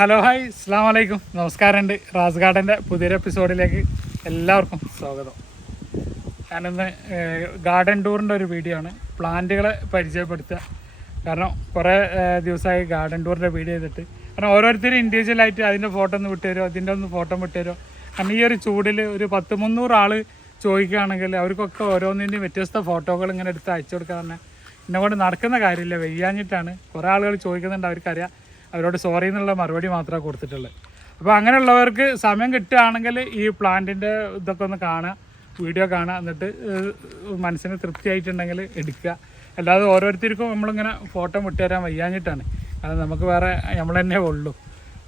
Hello hi അസ്സാം വലൈക്കും നമസ്കാരമുണ്ട്. റാസ് ഗാർഡൻ്റെ പുതിയൊരു എപ്പിസോഡിലേക്ക് എല്ലാവർക്കും സ്വാഗതം. ഞാനിന്ന് ഗാർഡൻ ടൂറിൻ്റെ ഒരു വീഡിയോ ആണ്. പ്ലാന്റുകളെ പരിചയപ്പെടുത്തുക. കാരണം കുറേ ദിവസമായി ഗാർഡൻ ടൂറിൻ്റെ വീഡിയോ ചെയ്തിട്ട്. കാരണം ഓരോരുത്തരും ഇൻഡിവിജ്വലായിട്ട് അതിൻ്റെ ഫോട്ടോ ഒന്ന് വിട്ടുതരുമോ, അതിൻ്റെ ഒന്ന് ഫോട്ടോ വിട്ടുതരുമോ. കാരണം ഈ ഒരു ചൂടിൽ ഒരു 100-300 ആൾ ചോദിക്കുകയാണെങ്കിൽ അവർക്കൊക്കെ ഓരോന്നിൻ്റെയും വ്യത്യസ്ത ഫോട്ടോകൾ ഇങ്ങനെ എടുത്ത് അയച്ചു കൊടുക്കുക തന്നെ എന്നെ കൊണ്ട് നടക്കുന്ന കാര്യമില്ല, വെയ്യാഞ്ഞിട്ടാണ്. കുറേ ആളുകൾ ചോദിക്കുന്നുണ്ട്, അവർക്കറിയാം. അവരോട് സോറി എന്നുള്ള മറുപടി മാത്രമേ കൊടുത്തിട്ടുള്ളൂ. അപ്പോൾ അങ്ങനെയുള്ളവർക്ക് സമയം കിട്ടുകയാണെങ്കിൽ ഈ പ്ലാന്റിൻ്റെ ഇതൊക്കെ ഒന്ന് കാണുക, വീഡിയോ കാണുക, എന്നിട്ട് മനസ്സിന് തൃപ്തിയായിട്ടുണ്ടെങ്കിൽ എടുക്കുക. അല്ലാതെ ഓരോരുത്തർക്കും നമ്മളിങ്ങനെ ഫോട്ടോ വിട്ടുതരാൻ വയ്യാഞ്ഞിട്ടാണ്. കാരണം നമുക്ക് വേറെ നമ്മൾ തന്നെ ഉള്ളൂ.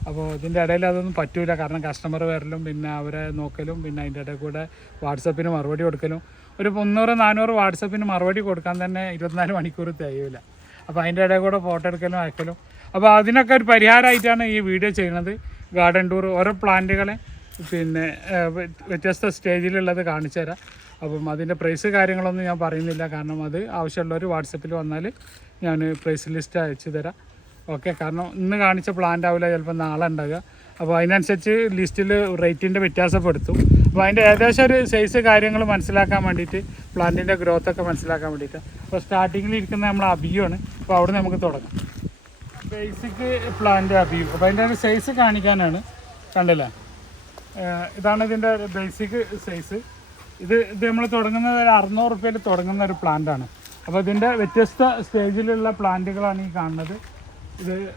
അപ്പോൾ ഇതിൻ്റെ ഇടയിൽ അതൊന്നും പറ്റൂല. കാരണം കസ്റ്റമർ വരലും പിന്നെ അവരെ നോക്കലും പിന്നെ അതിൻ്റെ ഇടയിൽ കൂടെ വാട്സപ്പിന് മറുപടി കൊടുക്കലും ഒരു 300-400 വാട്സപ്പിന് മറുപടി കൊടുക്കാൻ തന്നെ 24 മണിക്കൂർ തികയില്ല. അപ്പോൾ അതിൻ്റെ ഇടയിൽ കൂടെ ഫോട്ടോ എടുക്കലും അയക്കലും. അപ്പോൾ അതിനൊക്കെ ഒരു പരിഹാരമായിട്ടാണ് ഈ വീഡിയോ ചെയ്യുന്നത്. ഗാർഡൻ ടൂർ ഓരോ പ്ലാന്റുകളെ പിന്നെ വ്യത്യസ്ത സ്റ്റേജിലുള്ളത് കാണിച്ചു തരാം. അപ്പം അതിൻ്റെ പ്രൈസ് കാര്യങ്ങളൊന്നും ഞാൻ പറയുന്നില്ല. കാരണം അത് ആവശ്യമുള്ളവർ വാട്സപ്പിൽ വന്നാൽ ഞാൻ പ്രൈസ് ലിസ്റ്റ് അയച്ചു തരാം. ഓക്കെ. കാരണം ഇന്ന് കാണിച്ച പ്ലാന്റ് ആവില്ല, ചിലപ്പോൾ നാളെ ഉണ്ടാകുക. അപ്പോൾ അതിനനുസരിച്ച് ലിസ്റ്റിൽ റേറ്റിൻ്റെ വ്യത്യാസപ്പെടുത്തും. അപ്പോൾ അതിൻ്റെ ഏകദേശം ഒരു സൈസ് കാര്യങ്ങൾ മനസ്സിലാക്കാൻ വേണ്ടിയിട്ട്, പ്ലാന്റിൻ്റെ ഗ്രോത്തൊക്കെ മനസ്സിലാക്കാൻ വേണ്ടിയിട്ട്. അപ്പോൾ സ്റ്റാർട്ടിങ്ങിൽ ഇരിക്കുന്ന നമ്മൾ അബിയുമാണ്. അപ്പോൾ അവിടെ നമുക്ക് തുടങ്ങാം. ബേസിക് പ്ലാന്റ് അബിയു. അപ്പോൾ അതിൻ്റെ ഒരു സൈസ് കാണിക്കാനാണ്. കണ്ടില്ലേ, ഇതാണ് ഇതിൻ്റെ ബേസിക് സൈസ്. ഇത് നമ്മൾ തുടങ്ങുന്നത് 600 രൂപയിൽ തുടങ്ങുന്ന ഒരു പ്ലാന്റാണ്. അപ്പോൾ ഇതിൻ്റെ വ്യത്യസ്ത സ്റ്റേജിലുള്ള പ്ലാന്റുകളാണ് ഈ കാണുന്നത്.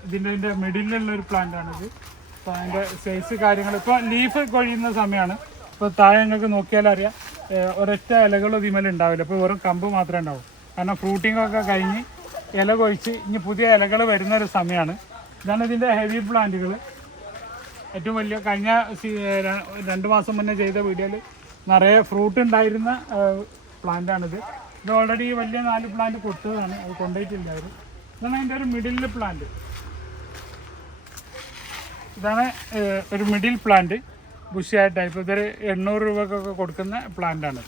ഇതിൻ്റെ മിഡിലുള്ള ഒരു പ്ലാന്റാണിത്. അപ്പോൾ അതിൻ്റെ സൈസ് കാര്യങ്ങൾ ഇപ്പോൾ ലീഫ് കൊഴിയുന്ന സമയമാണ്. ഇപ്പോൾ താഴെ നിങ്ങൾക്ക് നോക്കിയാലറിയാം, ഒരൊറ്റ ഇലകളും ഇതിമേൽ ഉണ്ടാവില്ല. ഇപ്പോൾ വെറും കമ്പ് മാത്രമേ ഉണ്ടാവും. കാരണം ഫ്രൂട്ടിങ്ങൊക്കെ കഴിഞ്ഞ് ഇല കൊഴിച്ച് ഇനി പുതിയ ഇലകൾ വരുന്നൊരു സമയമാണ്. ഇതാണ് ഇതിൻ്റെ ഹെവി പ്ലാന്റുകൾ. ഏറ്റവും വലിയ കഴിഞ്ഞ 2 മാസം മുന്നേ ചെയ്ത വീഡിയോയിൽ നിറയെ ഫ്രൂട്ട് ഉണ്ടായിരുന്ന പ്ലാന്റാണിത്. ഇത് ഓൾറെഡി വലിയ 4 പ്ലാന്റ് കൊടുത്തതാണ്, അത് കൊണ്ടുപോയിട്ടില്ലായിരുന്നു. ഇതാണ് അതിൻ്റെ ഒരു മിഡിൽ പ്ലാന്റ്. ഇതാണ് ഒരു മിഡിൽ പ്ലാന്റ്, ബുഷിയായ ടൈപ്പ്. ഇതൊരു 800 രൂപക്കൊക്കെ കൊടുക്കുന്ന പ്ലാന്റാണ്.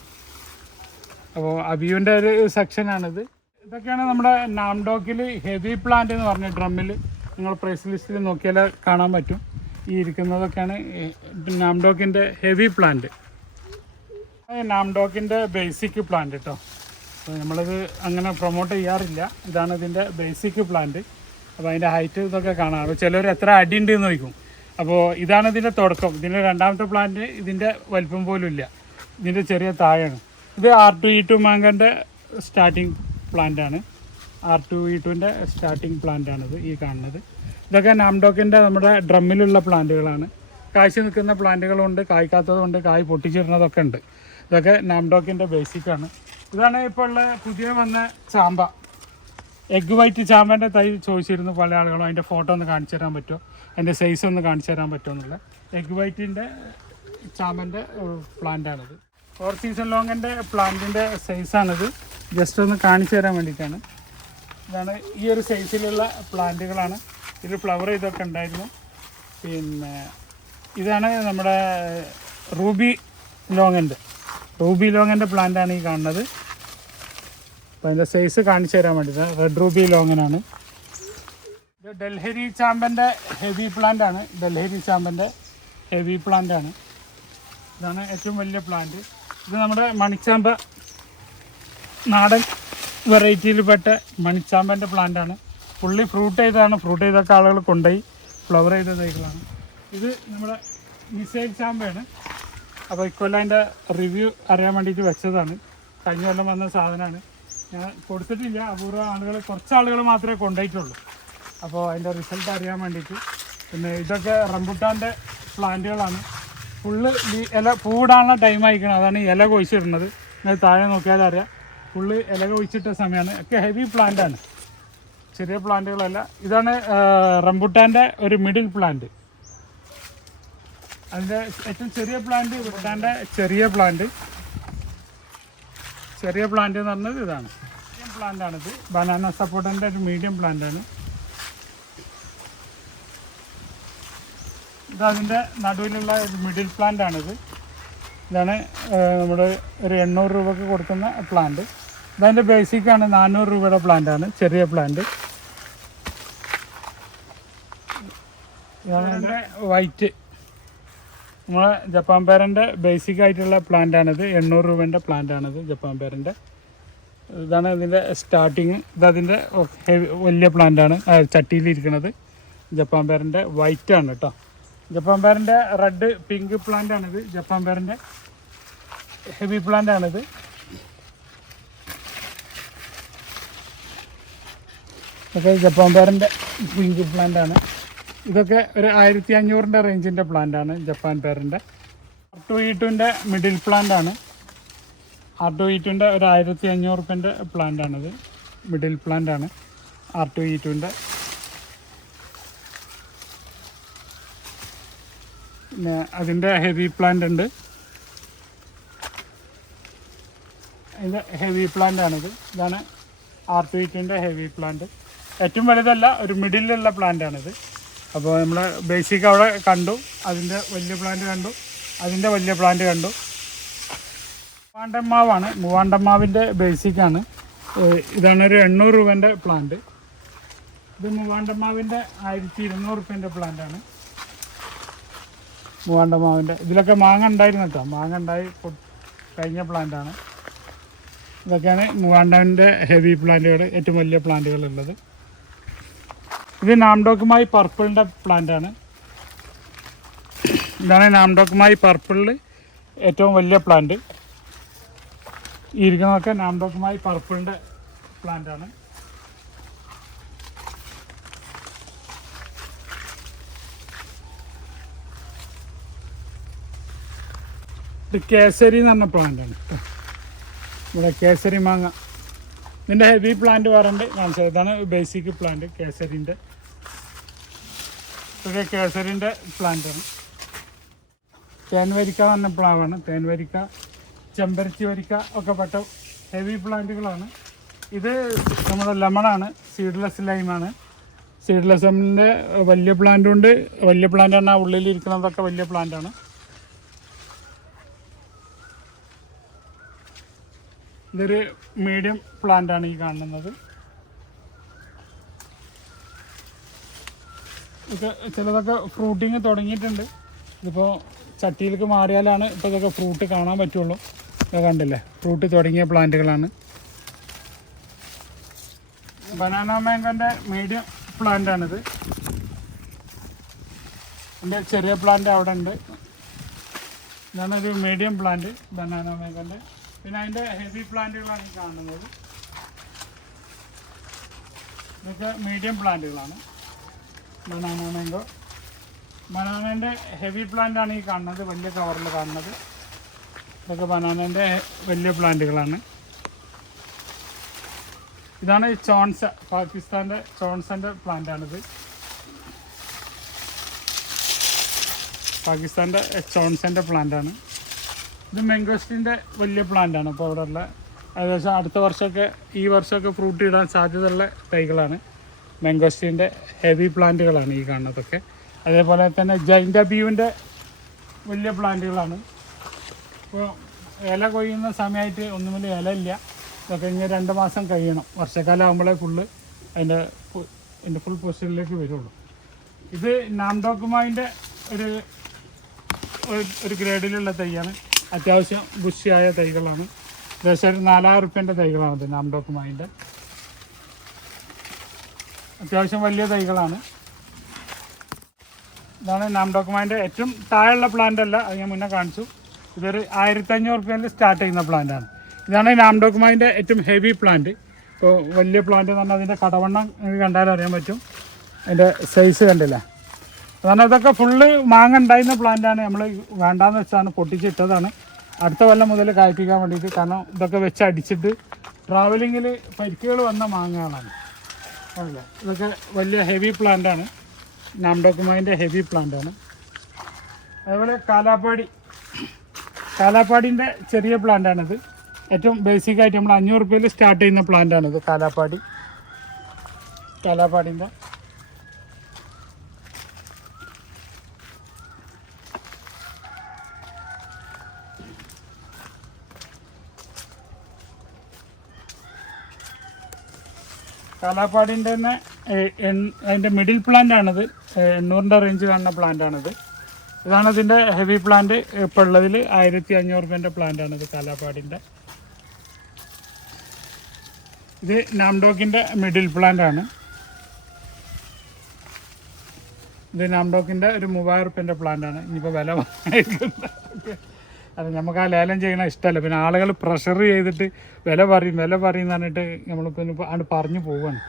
അപ്പോൾ അബിയുവിൻ്റെ ഒരു സെക്ഷനാണിത്. ഇതൊക്കെയാണ് നമ്മുടെ നാംഡോക്കിൽ ഹെവി പ്ലാന്റ് എന്ന് പറഞ്ഞ ഡ്രമ്മിൽ നിങ്ങൾ പ്രൈസ് ലിസ്റ്റിൽ നോക്കിയാൽ കാണാൻ പറ്റും. ഈ ഇരിക്കുന്നതൊക്കെയാണ് നാംഡോക്കിൻ്റെ ഹെവി പ്ലാന്റ്. നാംഡോക്കിൻ്റെ ബേസിക് പ്ലാന്റ് കേട്ടോ. അപ്പോൾ നമ്മളിത് അങ്ങനെ പ്രൊമോട്ട് ചെയ്യാറില്ല. ഇതാണ് ഇതിൻ്റെ ബേസിക് പ്ലാന്റ്. അപ്പോൾ അതിൻ്റെ ഹൈറ്റ് ഇതൊക്കെ കാണാം. അപ്പോൾ ചിലർ എത്ര അടി ഉണ്ട് എന്ന് ചോദിക്കും. അപ്പോൾ ഇതാണ് ഇതിൻ്റെ തുടക്കം. ഇതിൻ്റെ രണ്ടാമത്തെ പ്ലാന്റ് ഇതിൻ്റെ വലിപ്പം പോലും ഇല്ല, ഇതിൻ്റെ ചെറിയ താഴെയാണ്. ഇത് R2E2 മാങ്കൻ്റെ സ്റ്റാർട്ടിങ് പ്ലാന്റാണ്. R2E2ൻ്റെ സ്റ്റാർട്ടിങ് പ്ലാന്റാണിത് ഈ കാണുന്നത്. ഇതൊക്കെ നാംഡോക്കിൻ്റെ നമ്മുടെ ഡ്രമ്മിലുള്ള പ്ലാന്റുകളാണ്. കായ്ച്ചു നിൽക്കുന്ന പ്ലാന്റുകളുണ്ട്, കായ്ക്കാത്തതുണ്ട്, കായ് പൊട്ടിച്ചിടുന്നതൊക്കെ ഉണ്ട്. ഇതൊക്കെ നാംഡോക്കിൻ്റെ ബേസിക്കാണ്. ഇതാണ് ഇപ്പോൾ ഉള്ള പുതിയ വന്ന ചാമ്പ. എഗ് വൈറ്റ് ചാമ്പേൻ്റെ തൈ ചോദിച്ചിരുന്നു പല ആളുകളും. അതിൻ്റെ ഫോട്ടോ ഒന്ന് കാണിച്ചു തരാൻ പറ്റുമോ, അതിൻ്റെ സൈസ് ഒന്ന് കാണിച്ചു തരാൻ പറ്റുമോ എന്നുള്ള. എഗ് വൈറ്റിൻ്റെ ചാമ്പൻ്റെ പ്ലാന്റാണിത്. 4 സീസൺ ലോങ്ങിൻ്റെ പ്ലാന്റിൻ്റെ സൈസാണിത്. ജസ്റ്റ് ഒന്ന് കാണിച്ചു തരാൻ വേണ്ടിയിട്ടാണ്. ഇതാണ് ഈ ഒരു സൈസിലുള്ള പ്ലാന്റുകളാണ്. ഇതിൽ ഫ്ലവർ ഇതൊക്കെ ഉണ്ടായിരുന്നു. പിന്നെ ഇതാണ് നമ്മുടെ റൂബി ലോങ്ങൻ്റെ പ്ലാന്റാണ് ഈ കാണുന്നത്. അപ്പോൾ അതിൻ്റെ സൈസ് കാണിച്ചു തരാൻ വേണ്ടിയിട്ടാണ്. റെഡ് റൂബി ലോങ്ങനാണ്. ഇത് ഡൽഹരി ചാമ്പൻ്റെ ഹെവി പ്ലാന്റാണ്. ഇതാണ് ഏറ്റവും വലിയ പ്ലാന്റ്. ഇത് നമ്മുടെ മണിച്ചാമ്പ, നാടൻ വെറൈറ്റിയിൽപ്പെട്ട മണിച്ചാമ്പൻ്റെ പ്ലാന്റാണ്. ഫുള്ളി ഫ്രൂട്ട് ചെയ്തൊക്കെ ആളുകൾ കൊണ്ടുപോയി ഫ്ലവർ ചെയ്ത തൈകളാണ്. ഇത് നമ്മുടെ മിസൈൽ ചാമ്പയാണ്. അപ്പോൾ ഇക്കൊല്ലം അതിൻ്റെ റിവ്യൂ അറിയാൻ വേണ്ടിയിട്ട് വെച്ചതാണ്. കഴിഞ്ഞ കൊല്ലം വന്ന സാധനമാണ്. ഞാൻ കൊടുത്തിട്ടില്ല, കുറച്ച് ആളുകൾ മാത്രമേ കൊണ്ടുപോയിട്ടുള്ളൂ. അപ്പോൾ അതിൻ്റെ റിസൾട്ട് അറിയാൻ വേണ്ടിയിട്ട്. പിന്നെ ഇതൊക്കെ റംബുട്ടാൻ്റെ പ്ലാന്റുകളാണ്. ഫുള്ള് ഇല പൂടാനുള്ള ടൈം ആയിക്കണം, അതാണ് ഇല കൊഴിച്ചിടുന്നത്. നിങ്ങൾ താഴെ നോക്കിയാലും അറിയാം, ഫുള്ള് ഇല കൊഴിച്ചിട്ട സമയമാണ്. ഒക്കെ ഹെവി പ്ലാന്റാണ്, ചെറിയ പ്ലാന്റുകളല്ല. ഇതാണ് റംബുട്ടാൻ്റെ ഒരു മിഡിൽ പ്ലാന്റ്. അതിൻ്റെ ഏറ്റവും ചെറിയ പ്ലാന്റ് റംബുട്ടാൻ്റെ ചെറിയ പ്ലാന്റ് എന്ന് പറഞ്ഞത് ഇതാണ്. മീഡിയം പ്ലാന്റാണിത്. ബനാന സപ്പോർട്ടൻ്റെ ഒരു മീഡിയം പ്ലാന്റാണ്. ഇതതിൻ്റെ നടുവിലുള്ള ഒരു മിഡിൽ പ്ലാന്റാണിത്. ഇതാണ് നമ്മുടെ ഒരു 800 രൂപക്ക് കൊടുക്കുന്ന പ്ലാന്റ്. ഇതതിൻ്റെ ബേസിക്കാണ്. 400 രൂപയുടെ പ്ലാന്റാണ്, ചെറിയ പ്ലാന്റ്. ഇതാണ് എൻ്റെ വൈറ്റ്. നമ്മളെ ജപ്പാൻ പേരൻ്റെ ബേസിക് ആയിട്ടുള്ള പ്ലാന്റാണിത്. 800 രൂപേൻ്റെ പ്ലാന്റാണിത് ജപ്പാൻ പേരൻ്റെ. ഇതാണ് ഇതിൻ്റെ സ്റ്റാർട്ടിങ്. ഇതതിൻ്റെ വലിയ പ്ലാന്റാണ് ചട്ടിയിലിരിക്കുന്നത്. ജപ്പാൻ പേരൻ്റെ വൈറ്റ് ആണ് കേട്ടോ. ജപ്പാൻ പേരൻ്റെ റെഡ് പിങ്ക് പ്ലാന്റാണിത്. ജപ്പാൻ പേരൻ്റെ ഹെവി പ്ലാന്റാണിത്. ഇതൊക്കെ ജപ്പാൻ പേരൻ്റെ പിങ്ക് പ്ലാന്റാണ്. ഇതൊക്കെ ഒരു 1500 റേഞ്ചിൻ്റെ പ്ലാന്റാണ് ജപ്പാൻ പേരൻ്റെ. R2E2ൻ്റെ മിഡിൽ പ്ലാന്റാണ്. R2E2ൻ്റെ ഒരു 1500 രൂപേൻ്റെ പ്ലാന്റാണിത്. മിഡിൽ പ്ലാന്റാണ് R2E2ൻ്റെ. പിന്നെ അതിൻ്റെ ഹെവി പ്ലാന്റ് ഉണ്ട്. അതിൻ്റെ ഹെവി പ്ലാന്റാണിത്. ഇതാണ് R2E2ൻ്റെ ഹെവി പ്ലാന്റ്. ഏറ്റവും വലുതല്ല, ഒരു മിഡിലുള്ള പ്ലാന്റാണിത്. അപ്പോൾ നമ്മൾ ബേസിക് അവിടെ കണ്ടു. അതിൻ്റെ വലിയ പ്ലാന്റ് കണ്ടു, അതിൻ്റെ വലിയ പ്ലാന്റ് കണ്ടു. മൂവാണ്ടമ്മാവാണ്. മൂവാണ്ടമ്മാവിൻ്റെ ബേസിക്കാണ്. ഇതാണ് ഒരു 800 രൂപേൻ്റെ പ്ലാന്റ്. ഇത് മൂവാണ്ടമ്മാവിൻ്റെ 1200 രൂപേൻ്റെ പ്ലാന്റാണ്. മൂവാണ്ടമ്മാവിൻ്റെ ഇതിലൊക്കെ മാങ്ങ ഉണ്ടായിരുന്നു കേട്ടോ. മാങ്ങ ഉണ്ടായി കഴിഞ്ഞ പ്ലാന്റാണ്. ഇതൊക്കെയാണ് മൂവാണ്ടൻ്റെ ഹെവി പ്ലാന്റുകൾ, ഏറ്റവും വലിയ പ്ലാന്റുകളുള്ളത്. ഇത് നാംഡോക്കുമായി പർപ്പിളിൻ്റെ പ്ലാന്റാണ്. ഇതാണ് നാംഡോക്കുമായി പർപ്പിളിൽ ഏറ്റവും വലിയ പ്ലാന്റ്. ഈ ഇരിക്കുന്നതൊക്കെ നാംഡോക്കുമായി പർപ്പിളിൻ്റെ പ്ലാന്റാണ്. ഇത് കേസരി എന്ന് പറഞ്ഞ പ്ലാന്റാണ്. ഇവിടെ കേസരി മാങ്ങ. ഇതിൻ്റെ ഹെവി പ്ലാന്റ് വേറുണ്ട്, കാണിച്ചത്. ഇതാണ് ബേസിക് പ്ലാന്റ് കേസരിൻ്റെ. ഇതൊക്കെ കേസരിൻ്റെ പ്ലാന്റാണ്. തേൻവരിക്ക എന്ന് പറഞ്ഞ പ്ലാവാണ്. തേൻവരിക്ക, ചെമ്പരത്തി വരിക്ക ഒക്കെ പെട്ട ഹെവി പ്ലാന്റുകളാണ്. ഇത് നമ്മുടെ ലെമണാണ്, സീഡ്ലെസ് ലൈമാണ്. സീഡ്ലെസ് ലൈമിൻ്റെ വലിയ പ്ലാന്റുണ്ട്. വലിയ പ്ലാന്റ് ആണ്, ഉള്ളിലിരിക്കുന്നതൊക്കെ വലിയ പ്ലാന്റാണ്. ഇതൊരു മീഡിയം പ്ലാന്റാണ് ഈ കാണുന്നത്. ഇത് ചിലതൊക്കെ ഫ്രൂട്ടിങ് തുടങ്ങിയിട്ടുണ്ട്. ഇതിപ്പോൾ ചട്ടിയിലേക്ക് മാറിയാലാണ് ഇപ്പോൾ ഇതൊക്കെ ഫ്രൂട്ട് കാണാൻ പറ്റുള്ളൂ. ഇത് കണ്ടില്ലേ, ഫ്രൂട്ട് തുടങ്ങിയ പ്ലാന്റുകളാണ്. Banana മാങ്കോൻ്റെ medium പ്ലാന്റാണിത്. എൻ്റെ ചെറിയ പ്ലാന്റ് അവിടെ ഉണ്ട്. ഇതാണൊരു മീഡിയം പ്ലാന്റ് ബനാന മാങ്കോൻ്റെ. പിന്നെ അതിൻ്റെ ഹെവി പ്ലാന്റുകളാണ് ഈ കാണുന്നത്. ഇതൊക്കെ മീഡിയം പ്ലാന്റുകളാണ്. ബനാന മാങ്കോ, ബനാനേൻ്റെ ഹെവി പ്ലാന്റാണ് ഈ കാണുന്നത്, വലിയ കവറിൽ കാണുന്നത്. ഇതൊക്കെ ബനാനേൻ്റെ വലിയ പ്ലാന്റുകളാണ്. ഇതാണ് ചോൺസ, പാകിസ്ഥാൻ്റെ ചോൺസൻ്റെ പ്ലാന്റാണിത്. പാകിസ്ഥാൻ്റെ ചോൺസൻ്റെ പ്ലാന്റാണ്. ഇത് മെങ്കോസ്റ്റിൻ്റെ വലിയ പ്ലാന്റാണ്. അപ്പോൾ അവിടെ ഉള്ള ഏകദേശം അടുത്ത വർഷമൊക്കെ, ഈ വർഷമൊക്കെ ഫ്രൂട്ട് ഇടാൻ സാധ്യതയുള്ള തൈകളാണ്. മെങ്കോസ്റ്റിൻ്റെ ഹെവി പ്ലാന്റുകളാണ് ഈ കാണുന്നതൊക്കെ. അതേപോലെ തന്നെ ജൈൻറ്റ ബീവിൻ്റെ വലിയ പ്ലാന്റുകളാണ്. ഇപ്പോൾ ഇല കൊയ്യുന്ന സമയമായിട്ട് ഒന്നുമില്ല, ഇല ഇല്ല. ഇതൊക്കെ ഇങ്ങനെ 2 മാസം കഴിയണം. വർഷക്കാലം ആകുമ്പോഴേ ഫുള്ള് അതിൻ്റെ ഫുൾ പൊസിഷനിലേക്ക് വരുള്ളൂ. ഇത് നാംഡോക്കുമായിൻ്റെ ഒരു ഗ്രേഡിലുള്ള തൈയാണ്. അത്യാവശ്യം ബുഷിയായ തൈകളാണ്. ഏകദേശം ഒരു 4000 രൂപേൻ്റെ തൈകളാണിത്. നാംഡോക്കുമായിൻ്റെ അത്യാവശ്യം വലിയ തൈകളാണ്. ഇതാണ് നാംഡോക്കുമായിൻ്റെ ഏറ്റവും താഴെയുള്ള പ്ലാന്റ് അല്ല, അത് ഞാൻ മുന്നേ കാണിച്ചു. ഇതൊരു 1500 രൂപയിൽ സ്റ്റാർട്ട് ചെയ്യുന്ന പ്ലാന്റാണ്. ഇതാണ് നാംഡോക്കുമായിൻ്റെ ഏറ്റവും ഹെവി പ്ലാന്റ്. ഇപ്പോൾ വലിയ പ്ലാന്റ് എന്ന് പറഞ്ഞാൽ അതിൻ്റെ കടവണ്ണം കണ്ടാലും അറിയാൻ പറ്റും. അതിൻ്റെ സൈസ് കണ്ടില്ല. കാരണം ഇതൊക്കെ ഫുള്ള് മാങ്ങ ഉണ്ടായിരുന്ന പ്ലാന്റാണ്. നമ്മൾ വേണ്ടാന്ന് വെച്ചാണ് പൊട്ടിച്ചിട്ടതാണ്. അടുത്ത കൊല്ലം മുതൽ കായ്പ്പിക്കാൻ വേണ്ടിയിട്ട്. കാരണം ഇതൊക്കെ വെച്ച് അടിച്ചിട്ട് ട്രാവലിങ്ങിൽ പരിക്കുകൾ വന്ന മാങ്ങകളാണ്. അല്ല, ഇതൊക്കെ വലിയ ഹെവി പ്ലാന്റാണ്. നാംഡോക്കുമായിൻ്റെ ഹെവി പ്ലാന്റാണ്. അതേപോലെ കാലാപ്പാടിൻ്റെ ചെറിയ പ്ലാന്റാണിത്. ഏറ്റവും ബേസിക്കായിട്ട് നമ്മൾ 500 രൂപയിൽ സ്റ്റാർട്ട് ചെയ്യുന്ന പ്ലാന്റാണിത്. കാലാപ്പാടിൻ്റെ തന്നെ അതിൻ്റെ മിഡിൽ പ്ലാന്റാണിത്. 800-ൻ്റെ റേഞ്ച് കാണുന്ന പ്ലാന്റാണിത്. ഇതാണ് ഇതിൻ്റെ ഹെവി പ്ലാന്റ്. ഇപ്പോൾ ഉള്ളതിൽ 1500 രൂപേൻ്റെ പ്ലാന്റാണിത്, കാലാപ്പാടിൻ്റെ. ഇത് നാംഡോക്കിൻ്റെ മിഡിൽ പ്ലാന്റാണ്. ഇത് നാംഡോക്കിൻ്റെ ഒരു 3000 രൂപേൻ്റെ പ്ലാന്റാണ്. ഇനിയിപ്പോൾ വില അത് നമുക്ക് ആ ലേലം ചെയ്യണ ഇഷ്ടമല്ല. പിന്നെ ആളുകൾ പ്രഷർ ചെയ്തിട്ട് വില പറയുമെന്ന് പറഞ്ഞിട്ട് നമ്മളിപ്പോൾ ആണ് പറഞ്ഞു പോവുകയാണ്.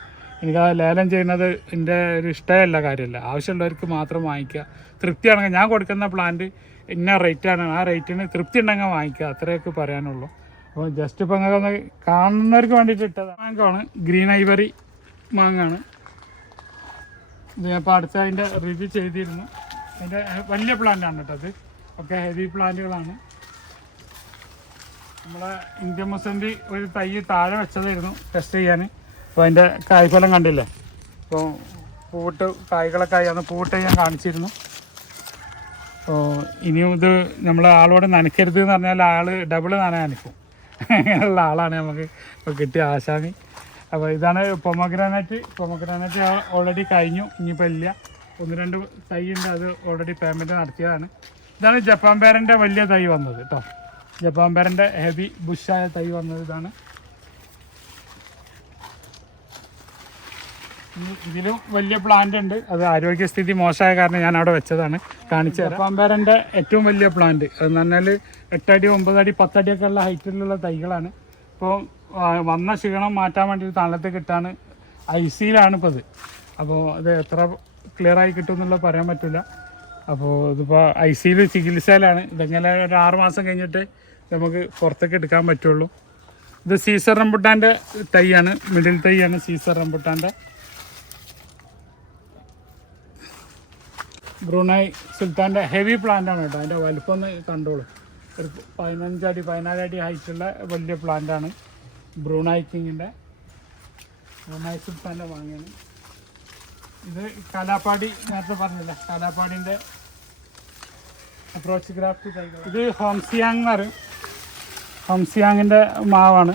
എനിക്ക് ആ ലേലം ചെയ്യുന്നത് എൻ്റെ ഒരു ഇഷ്ടമല്ല, കാര്യമല്ല. ആവശ്യമുള്ളവർക്ക് മാത്രം വാങ്ങിക്കുക. തൃപ്തിയാണെങ്കിൽ ഞാൻ കൊടുക്കുന്ന പ്ലാന്റ് ഇന്ന റേറ്റാണ്, ആ റേറ്റിന് തൃപ്തി ഉണ്ടെങ്കിൽ വാങ്ങിക്കുക, അത്രയൊക്കെ പറയാനുള്ളൂ. അപ്പോൾ ജസ്റ്റ് ഇപ്പോൾ നിങ്ങൾക്ക് കാണുന്നവർക്ക് വേണ്ടിയിട്ട് ഇട്ടത് മാങ്ങാണ്. ഗ്രീൻ ഐവറി മാങ്ങാണ് ഇത്. ഞാൻ ഇപ്പോൾ അടുത്ത അതിൻ്റെ റിവ്യൂ ചെയ്തിരുന്നു. അതിൻ്റെ വലിയ പ്ലാന്റാണ് കേട്ടോ. അത് ഒക്കെ ഹെവി പ്ലാന്റുകളാണ്. നമ്മളെ ഇന്ത്യൻ മുസണ്ടി ഒരു തൈ താഴെ വെച്ചതായിരുന്നു ടെസ്റ്റ് ചെയ്യാൻ. അപ്പോൾ അതിൻ്റെ കായ്ഫലം കണ്ടില്ലേ. അപ്പോൾ പൂവിട്ട് കായ്കളൊക്കെ ആയി. അന്ന് പൂവിട്ട് ഞാൻ കാണിച്ചിരുന്നു. അപ്പോൾ ഇനിയും ഇത് നമ്മൾ ആളോട് നനയ്ക്കരുത് എന്ന് പറഞ്ഞാൽ ആൾ ഡബിൾ നനയ്ക്കും. അങ്ങനെയുള്ള ആളാണ് നമുക്ക് ഇപ്പോൾ കിട്ടിയ ആശാമി. അപ്പോൾ ഇതാണ് പൊമഗ്രാനൈറ്റ് ഓൾറെഡി കഴിഞ്ഞു. ഇനിയിപ്പോൾ ഇല്ല, 1-2 തൈ ഉണ്ട്, അത് ഓൾറെഡി പേയ്മെൻറ്റ് നടത്തിയതാണ്. ഇതാണ് ജപ്പാൻ പേരൻ്റെ വലിയ തൈ വന്നത് കേട്ടോ. ജപ്പാൻ പേരൻ്റെ ഹെവി ബുഷായ തൈ വന്നത് ഇതാണ്. ഇതിലും വലിയ പ്ലാന്റ് ഉണ്ട്. അത് ആരോഗ്യസ്ഥിതി മോശമായ കാരണം ഞാൻ അവിടെ വെച്ചതാണ്, കാണിച്ചു തരാം. ജപ്പാൻ പേരൻ്റെ ഏറ്റവും വലിയ പ്ലാന്റ് അതെന്ന് പറഞ്ഞാൽ 8 അടി 9 അടി 10 അടിയൊക്കെ ഉള്ള ഹൈറ്റിലുള്ള തൈകളാണ്. ഇപ്പോൾ വന്ന ക്ഷീണം മാറ്റാൻ വേണ്ടിയിട്ട് തണലത്ത് കിട്ടാണ്. ഐസിയിലാണ് ഇപ്പോൾ ഇത്. അപ്പോൾ അത് എത്ര ക്ലിയറായി കിട്ടും എന്നുള്ളത് പറയാൻ പറ്റില്ല. അപ്പോൾ ഇതിപ്പോൾ ഐസിയിൽ ചികിത്സയിലാണ്. ഇതെങ്ങനെ ഒരു 6 മാസം കഴിഞ്ഞിട്ട് നമുക്ക് പുറത്തേക്ക് എടുക്കാൻ പറ്റുള്ളൂ. ഇത് സീസർ റംബുട്ടാൻ്റെ തൈയാണ്, മിഡിൽ തൈയാണ് സീസർ റംബുട്ടാൻ്റെ. ബ്രൂണൈ സുൽത്താൻ്റെ ഹെവി പ്ലാന്റാണ് കേട്ടോ. അതിൻ്റെ വലുപ്പം ഒന്ന് കണ്ടോളൂ. ഒരു 15 അടി 14 അടി ഹൈറ്റുള്ള വലിയ പ്ലാന്റാണ്. ബ്രൂണൈ കിങ്ങിൻ്റെ ബ്രൂണൈ സുൽത്താൻ്റെ വാങ്ങിയാണ്. ഇത് കാലാപ്പാടി, നേരത്തെ പറഞ്ഞില്ല, കാലാപ്പാടിൻ്റെ അപ്രോച്ച് ഗ്രാഫ്റ്റ് തൈകൾ. ഇത് ഹോംസിയാങ് എന്ന് പറയും. ഹോംസിയാങ്ങിൻ്റെ മാവാണ്.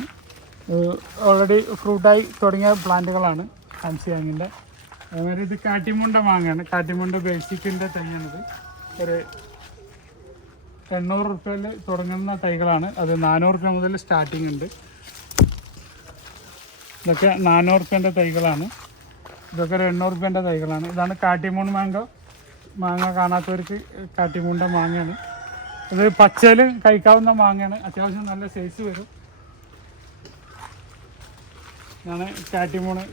ഓൾറെഡി ഫ്രൂട്ടായി തുടങ്ങിയ പ്ലാന്റുകളാണ് ഹോംസിയാങ്ങിൻ്റെ. അതുമാതിരി ഇത് കാട്ടിമുണ്ട മാങ്ങയാണ്. കാട്ടിമുണ്ട ബേസിക്കിൻ്റെ തൈയാണിത്. ഒരു 800 രൂപയിൽ തുടങ്ങുന്ന തൈകളാണ്. അത് 400 രൂപ മുതൽ സ്റ്റാർട്ടിങ് ഉണ്ട്. ഇതൊക്കെ 400 രൂപേൻ്റെ തൈകളാണ്. ഇതൊക്കെ ഒരു 800 രൂപേൻ്റെ തൈകളാണ്. ഇതാണ് കാട്ടിമൂൺ മാംഗോ. മാങ്ങ കാണാത്തവർക്ക് കാട്ടിമൂണ്ട മാങ്ങയാണ്. ഇത് പച്ചയിൽ കഴിക്കാവുന്ന മാങ്ങയാണ്. അത്യാവശ്യം നല്ല സൈസ് വരും. ഇതാണ് കാട്ടിമൂണ്.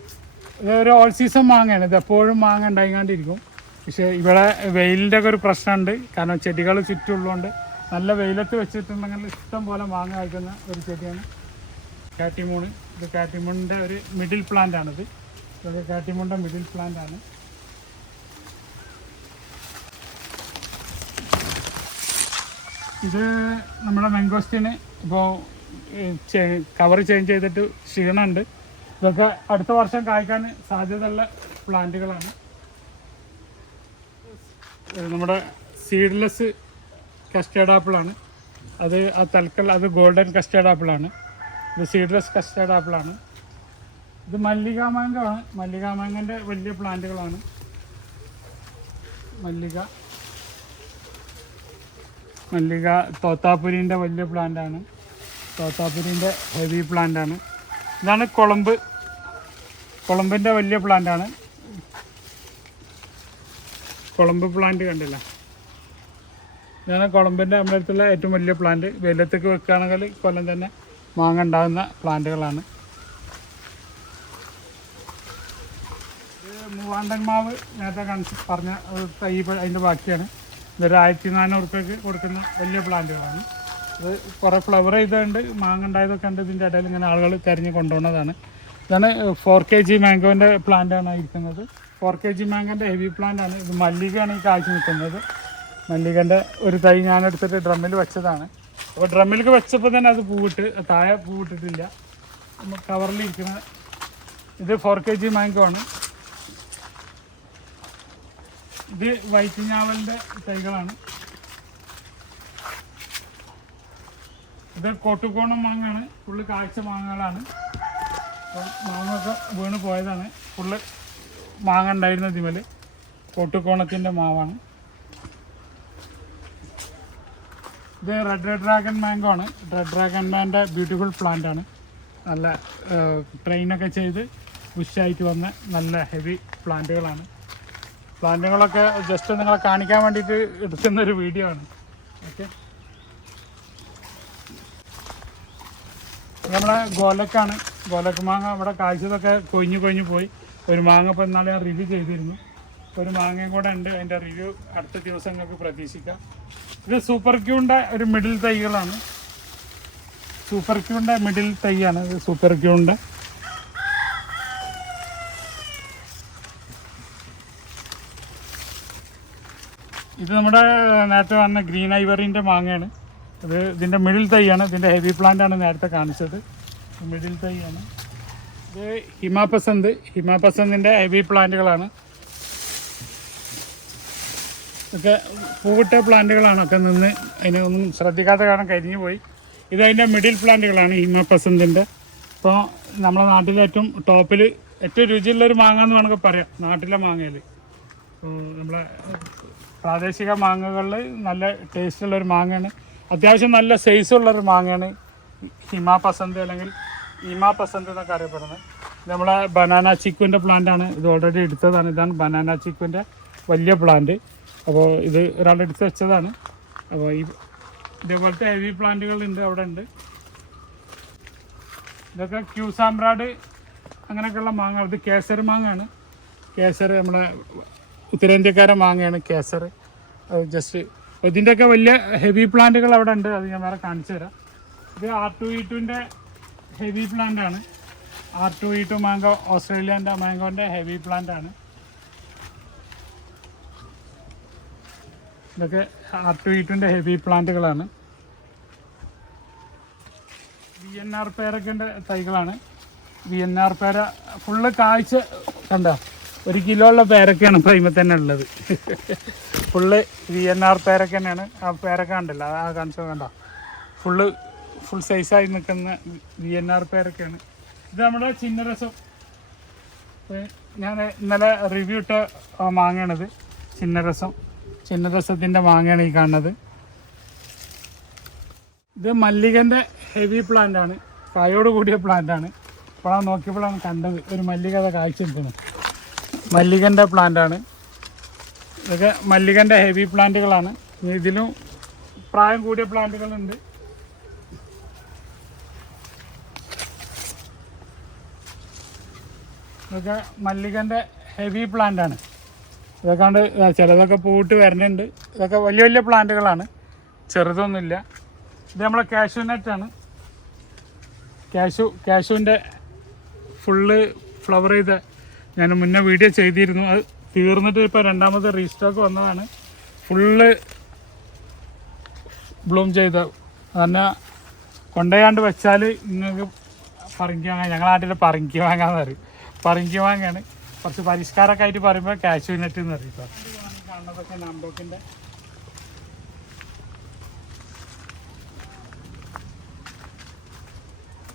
ഇതൊരു ഓൾ സീസൺ മാങ്ങയാണ്. ഇത് എപ്പോഴും മാങ്ങ ഉണ്ടായിക്കൊണ്ടിരിക്കും. പക്ഷേ ഇവിടെ വെയിലിൻ്റെ ഒക്കെ ഒരു പ്രശ്നമുണ്ട്. കാരണം ചെടികൾ ചുറ്റുമുള്ളതുകൊണ്ട് നല്ല വെയിലത്ത് വെച്ചിട്ടുണ്ടെങ്കിൽ ഇഷ്ടം പോലെ മാങ്ങ കഴിക്കുന്ന ഒരു ചെടിയാണ് കാട്ടിമൂണ്. ഇത് കാട്ടിമൂണിൻ്റെ ഒരു മിഡിൽ പ്ലാന്റ് ആണിത്. ഇതൊക്കെ കാട്ടിമൂണിൻ്റെ മിഡിൽ പ്ലാന്റ് ആണ്. ഇത് നമ്മുടെ മാംഗോസ്റ്റിന് ഇപ്പോൾ കവർ ചേഞ്ച് ചെയ്തിട്ട് ക്ഷീണമുണ്ട്. ഇതൊക്കെ അടുത്ത വർഷം കായ്ക്കാൻ സാധ്യതയുള്ള പ്ലാന്റുകളാണ്. നമ്മുടെ സീഡ്ലെസ് കസ്റ്റേർഡ് ആപ്പിളാണ്. അത് ആ തൽക്കൽ അത് ഗോൾഡൻ കസ്റ്റേർഡ് ആപ്പിളാണ്. ഇത് സീഡ്ലെസ് കസ്റ്റേർഡ് ആപ്പിളാണ്. ഇത് മല്ലിക മാങ്കോ ആണ്. മല്ലിക മാങ്ങൻ്റെ വലിയ പ്ലാന്റുകളാണ്. മല്ലിക തോത്താപ്പുരീൻ്റെ വലിയ പ്ലാന്റാണ്. തോത്താപ്പുരീൻ്റെ ഹെവി പ്ലാന്റാണ്. ഇതാണ് കൊളമ്പിൻ്റെ വലിയ പ്ലാന്റാണ്. കൊളമ്പ് പ്ലാന്റ് കണ്ടില്ല. ഇതാണ് കൊളമ്പിൻ്റെ നമ്മുടെ അടുത്തുള്ള ഏറ്റവും വലിയ പ്ലാന്റ്. വെയിലത്തേക്ക് വെക്കുകയാണെങ്കിൽ കൊല്ലം തന്നെ മാങ്ങ ഉണ്ടാകുന്ന പ്ലാന്റുകളാണ്. ഇത് മൂവാണ്ടൻ മാവ് നേരത്തെ പറഞ്ഞ തൈ അതിൻ്റെ ബാക്കിയാണ്. ഇതൊരു 1400 രൂപയ്ക്ക് കൊടുക്കുന്ന വലിയ പ്ലാന്റുകളാണ്. ഇത് കുറേ ഫ്ലവർ ചെയ്തുകൊണ്ട് മാങ്ങ ഉണ്ടായതൊക്കെ ഉണ്ട്. ഇതിൻ്റെ ഇടയിൽ ഇങ്ങനെ ആളുകൾ തിരഞ്ഞ് കൊണ്ടുപോകുന്നതാണ്. ഇതാണ് 4 kg മാംഗോൻ്റെ പ്ലാന്റാണ് ഇരിക്കുന്നത്. 4 kg മാംഗോൻ്റെ ഹെവി പ്ലാന്റാണ്. ഇത് മല്ലികയാണ് ഈ കാഴ്ച നിൽക്കുന്നത്. മല്ലികൻ്റെ ഒരു തൈ ഞാനെടുത്തിട്ട് ഡ്രമ്മിൽ വെച്ചതാണ്. അപ്പോൾ ഡ്രമ്മിലേക്ക് വെച്ചപ്പോൾ തന്നെ അത് പൂവിട്ട്, താഴെ പൂവിട്ടിട്ടില്ല. കവറിലിരിക്കുന്ന ഇത് 4 kg മാംഗോ ആണ്. ഇത് വൈറ്റ് ഞാവലിൻ്റെ തൈകളാണ്. ഇത് കോട്ടുകോണം മാങ്ങയാണ്. ഫുള്ള് കാഴ്ച മാങ്ങകളാണ്. അപ്പം മാങ്ങൊക്കെ വീണ് പോയതാണ്. ഫുള്ള് മാങ്ങ ഉണ്ടായിരുന്ന ഇതിമേൽ. കോട്ടുകോണത്തിൻ്റെ മാവാണ്. ഇത് റെഡ് ഡ്രാഗൺ മാംഗോ ആണ്. റെഡ് ഡ്രാഗണിൻ്റെ ബ്യൂട്ടിഫുൾ പ്ലാന്റ് ആണ്. നല്ല ട്രെയിനൊക്കെ ചെയ്ത് ബുഷായിട്ട് വന്ന നല്ല ഹെവി പ്ലാന്റുകളാണ്. പ്ലാന്റുകളൊക്കെ ജസ്റ്റ് നിങ്ങളെ കാണിക്കാൻ വേണ്ടിയിട്ട് എടുക്കുന്നൊരു വീഡിയോ ആണ്. ഓക്കെ, നമ്മളെ ഗോലക്കാണ്. ഗോലക്ക് മാങ്ങ ഇവിടെ കാഴ്ചതൊക്കെ കൊഴിഞ്ഞു പോയി. ഒരു മാങ്ങ ഇപ്പോൾ ഇന്നാളെ ഞാൻ റിവ്യൂ ചെയ്തിരുന്നു. ഒരു മാങ്ങയും കൂടെ ഉണ്ട്. അതിൻ്റെ റിവ്യൂ അടുത്ത ദിവസങ്ങൾക്ക് പ്രതീക്ഷിക്കാം. ഇത് സൂപ്പർ ക്യൂണിൻ്റെ ഒരു മിഡിൽ തൈകളാണ്. സൂപ്പർ ക്യൂണിൻ്റെ മിഡിൽ തൈയാണ് ഇത്. സൂപ്പർ ക്യൂണിൻ്റെ ഇത് നമ്മുടെ നേരത്തെ വന്ന ഗ്രീൻ ഐവറിൻ്റെ മാങ്ങയാണ്. ഇത് ഇതിൻ്റെ മിഡിൽ തൈയാണ്. ഇതിൻ്റെ ഹെവി പ്ലാന്റാണ് നേരത്തെ കാണിച്ചത്. മിഡിൽ തൈയാണ് ഇത്. ഹിമാപസന്തിൻ്റെ ഹെവി പ്ലാന്റുകളാണ്. ഒക്കെ പൂവിട്ട പ്ലാന്റുകളാണ്. ഒക്കെ നിന്ന് അതിനൊന്നും ശ്രദ്ധിക്കാത്ത കാരണം കരിഞ്ഞു പോയി. ഇതതിൻ്റെ മിഡിൽ പ്ലാന്റുകളാണ് ഹിമാപസന്തിൻ്റെ. ഇപ്പോൾ നമ്മുടെ നാട്ടിലെ ഏറ്റവും ടോപ്പിൽ ഏറ്റവും രുചിയുള്ളൊരു മാങ്ങ എന്ന് വേണമെങ്കിൽ പറയാം നാട്ടിലെ മാങ്ങയിൽ. അപ്പോൾ നമ്മളെ പ്രാദേശിക മാങ്ങകളിൽ നല്ല ടേസ്റ്റുള്ളൊരു മാങ്ങയാണ്. അത്യാവശ്യം നല്ല സൈസുള്ളൊരു മാങ്ങയാണ് ഹിമാപസന്ത് അല്ലെങ്കിൽ ഹിമാപസന്ത് എന്നൊക്കെ അറിയപ്പെടുന്നത്. നമ്മളെ ബനാന ചിക്കുവിൻ്റെ പ്ലാന്റാണ്. ഇത് ഓൾറെഡി എടുത്തതാണ്. ഇതാണ് ബനാന ചിക്കുവിൻ്റെ വലിയ പ്ലാന്റ്. അപ്പോൾ ഇത് ഒരാൾ എടുത്ത് വെച്ചതാണ്. അപ്പോൾ ഇതേപോലത്തെ ഹെവി പ്ലാന്റുകളുണ്ട് അവിടെ ഉണ്ട്. ഇതൊക്കെ ക്യൂസാമ്പ്രാഡ് അങ്ങനെയൊക്കെയുള്ള മാങ്ങ. ഇത് കേസർ മാങ്ങയാണ്. കേസർ നമ്മുടെ ഉത്തരേന്ത്യക്കാരെ മാങ്ങയാണ് കേസർ. അത് ജസ്റ്റ് ഇതിൻ്റെയൊക്കെ വലിയ ഹെവി പ്ലാന്റുകൾ അവിടെ ഉണ്ട്. അത് ഞാൻ വേറെ കാണിച്ചു തരാം. ഇത് R2E2ൻ്റെ ഹെവി പ്ലാന്റാണ്. R2E2 മാംഗോ ഓസ്ട്രേലിയൻ്റെ മാംഗോൻ്റെ ഹെവി പ്ലാന്റാണ്. ഇതൊക്കെ R2E2ൻ്റെ ഹെവി പ്ലാന്റുകളാണ്. VNR പേരൊക്കെ തൈകളാണ്. VNR പേര ഫുള്ള് കാഴ്ച കണ്ടോ. 1 കിലോ ഉള്ള പേരൊക്കെയാണ് ഇപ്പോൾ അതിൽ തന്നെ ഉള്ളത്. ഫുള്ള് VNR പേരൊക്കെ തന്നെയാണ്. ആ പേരൊക്കെ ഉണ്ടല്ലോ, ആ കാണിച്ചത് കണ്ടോ. ഫുൾ സൈസായി നിൽക്കുന്ന VNR പേരൊക്കെയാണ്. ഇത് നമ്മുടെ ചിന്നരസം. ഞാൻ ഇന്നലെ റിവ്യൂ ഇട്ട മാങ്ങയാണിത്. ചിന്നരസത്തിൻ്റെ മാങ്ങയാണ് ഈ കാണുന്നത്. ഇത് മല്ലികൻ്റെ ഹെവി പ്ലാന്റാണ്. കായോട് കൂടിയ പ്ലാന്റാണ്. ഇപ്പോഴാണ് നോക്കിയപ്പോഴാണ് കണ്ടത് ഒരു മല്ലിക കാഴ്ച നിൽക്കുന്നത്. മല്ലികൻ്റെ പ്ലാന്റാണ്. ഇതൊക്കെ മല്ലികൻ്റെ ഹെവി പ്ലാന്റുകളാണ്. ഇതിലും പ്രായം കൂടിയ പ്ലാന്റുകളുണ്ട്. ഇതൊക്കെ മല്ലികൻ്റെ ഹെവി പ്ലാന്റാണ്. ഇതൊക്കെ കൊണ്ട് ചിലതൊക്കെ പൂട്ട് വരുന്നുണ്ട്. ഇതൊക്കെ വലിയ വലിയ പ്ലാന്റുകളാണ്, ചെറുതൊന്നുമില്ല. ഇത് നമ്മളെ കാഷ്യൂ നെറ്റാണ്. കാഷ്യൂവിൻ്റെ ഫുള്ള് ഫ്ലവർ ചെയ്ത ഞാൻ മുന്നേ വീഡിയോ ചെയ്തിരുന്നു. അത് തീർന്നിട്ട് ഇപ്പോൾ രണ്ടാമത് റീസ്റ്റോക്ക് വന്നതാണ്. ഫുള്ള് ബ്ലൂം ചെയ്ത പറഞ്ഞാൽ കൊണ്ടുപോയാണ്ട് വെച്ചാൽ നിങ്ങൾക്ക് പറങ്കി വാങ്ങാൻ, ഞങ്ങളുടെ നാട്ടിൽ പറങ്കി വാങ്ങാന്ന് പറയും. പറങ്കി വാങ്ങാണ്. കുറച്ച് പരിഷ്കാരമൊക്കെ ആയിട്ട് പറയുമ്പോൾ കാഷ്യൂ നെറ്റ് എന്ന് പറയും. ഇപ്പോൾ കാണുന്നതൊക്കെ നാംബോക്കിൻ്റെ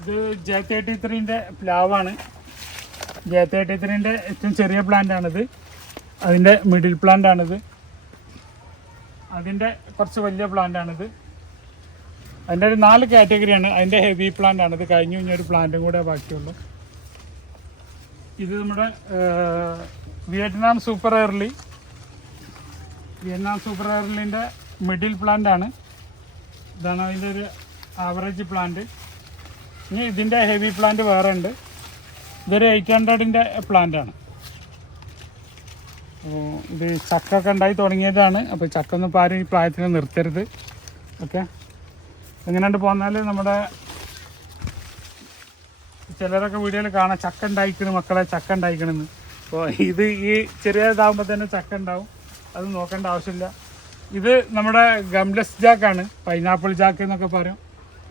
ഇത് J33ൻ്റെ പ്ലാവാണ്. J33ൻ്റെ ഏറ്റവും ചെറിയ പ്ലാന്റാണിത്. അതിൻ്റെ മിഡിൽ പ്ലാന്റാണിത്. അതിൻ്റെ കുറച്ച് വലിയ പ്ലാന്റാണിത്. അതിൻ്റെ ഒരു 4 കാറ്റഗറിയാണ്. അതിൻ്റെ ഹെവി പ്ലാന്റാണിത്. കഴിഞ്ഞു കഴിഞ്ഞൊരു പ്ലാന്റും കൂടെ ബാക്കിയുള്ളൂ. ഇത് നമ്മുടെ വിയറ്റ്നാം സൂപ്പർ എയർലിൻ്റെ മിഡിൽ പ്ലാന്റാണ്. ഇതാണ് അതിൻ്റെ ഒരു ആവറേജ് പ്ലാന്റ്. ഇനി ഇതിൻ്റെ ഹെവി പ്ലാന്റ് വേറെ ഉണ്ട്. ഇതൊരു 800ൻ്റെ പ്ലാന്റാണ്. ഇത് ചക്കൊക്കെ ഉണ്ടായി തുടങ്ങിയതാണ്. അപ്പോൾ ചക്ക ഒന്നും ഇപ്പോൾ ആരും ഈ പ്രായത്തിന് നിർത്തരുത്. ഓക്കെ, എങ്ങനെയുണ്ട് പോന്നാൽ നമ്മുടെ ചിലരൊക്കെ വീഡിയോയിൽ കാണാം ചക്ക ഉണ്ടായിക്കണം മക്കളെ, ചക്ക ഉണ്ടായിക്കണമെന്ന്. അപ്പോൾ ഇത് ഈ ചെറിയ ഇതാകുമ്പോൾ തന്നെ ചക്ക ഉണ്ടാവും. അത് നോക്കേണ്ട ആവശ്യമില്ല. ഇത് നമ്മുടെ ഗംലെസ് ജാക്കാണ്. പൈനാപ്പിൾ ജാക്ക് എന്നൊക്കെ പറയും.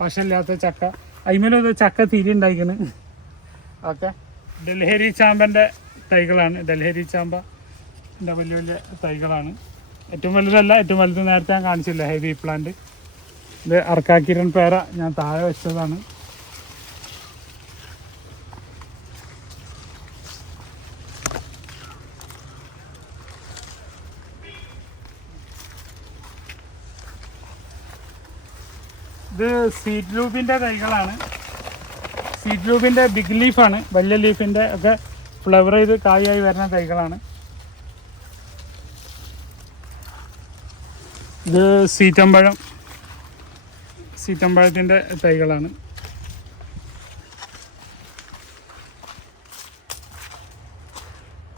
വശമില്ലാത്ത ചക്ക. അതിമേലും ഇത് ചക്ക തിരി ഉണ്ടായിക്കണ്. ഓക്കെ, ഡൽഹരി ചാമ്പൻ്റെ തൈകളാണ്. ഡൽഹരി ചാമ്പൻ്റെ വലിയ വലിയ തൈകളാണ്. ഏറ്റവും വലുതല്ല, ഏറ്റവും വലുത് നേരത്തെ ഞാൻ കാണിച്ചില്ല ഹെവി പ്ലാന്റ്. ഇത് അർക്കാക്കിരൻ പേര ഞാൻ താഴെ വെച്ചതാണ്. ഇത് സീറ്റ് ലൂബിൻ്റെ തൈകളാണ്. സീറ്റ് ലൂബിൻ്റെ ബിഗ് ലീഫാണ്, വലിയ ലീഫിൻ്റെ ഒക്കെ ഫ്ലവർ ചെയ്ത് കായായി വരുന്ന തൈകളാണ്. ഇത് സീറ്റമ്പഴത്തിൻ്റെ തൈകളാണ്.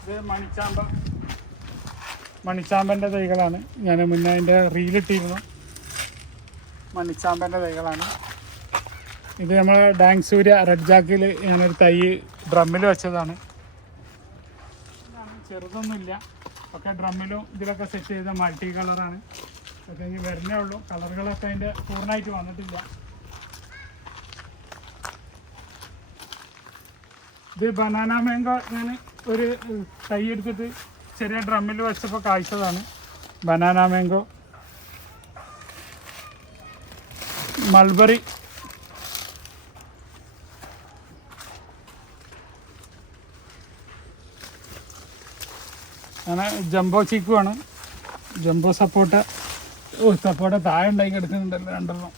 ഇത് മണിച്ചാമ്പൻ്റെ തൈകളാണ്. ഞാൻ മുന്നേ അതിൻ്റെ റീലിട്ടിരുന്നു. മണിച്ചാമ്പൻ്റെ തൈകളാണ്. ഇത് നമ്മൾ ഡാങ് സൂര്യ റെഡ് ജാക്കിൽ ഞാനൊരു തൈ ഡ്രമ്മിൽ വെച്ചതാണ്. ചെറുതൊന്നുമില്ല, ഒക്കെ ഡ്രമ്മിലും ഇതിലൊക്കെ സെറ്റ് ചെയ്ത മൾട്ടി കളറാണ്. ഒക്കെ ഇനി വരുന്നേ ഉള്ളൂ. കളറുകളൊക്കെ അതിൻ്റെ പൂർണ്ണമായിട്ട് വന്നിട്ടില്ല. ഇത് ബനാന മാംഗോ ഞാൻ ഒരു തൈ എടുത്തിട്ട് ചെറിയ ഡ്രമ്മിൽ വെച്ചപ്പോൾ കായ്ച്ചതാണ്. Banana mango. മൾബറി. അങ്ങനെ ജംബോ ചീക്കുമാണ്. ജംബോ സപ്പോട്ട. സപ്പോട്ട താഴെ ഉണ്ടാക്കി എടുക്കുന്നുണ്ടല്ലോ രണ്ടെണ്ണം.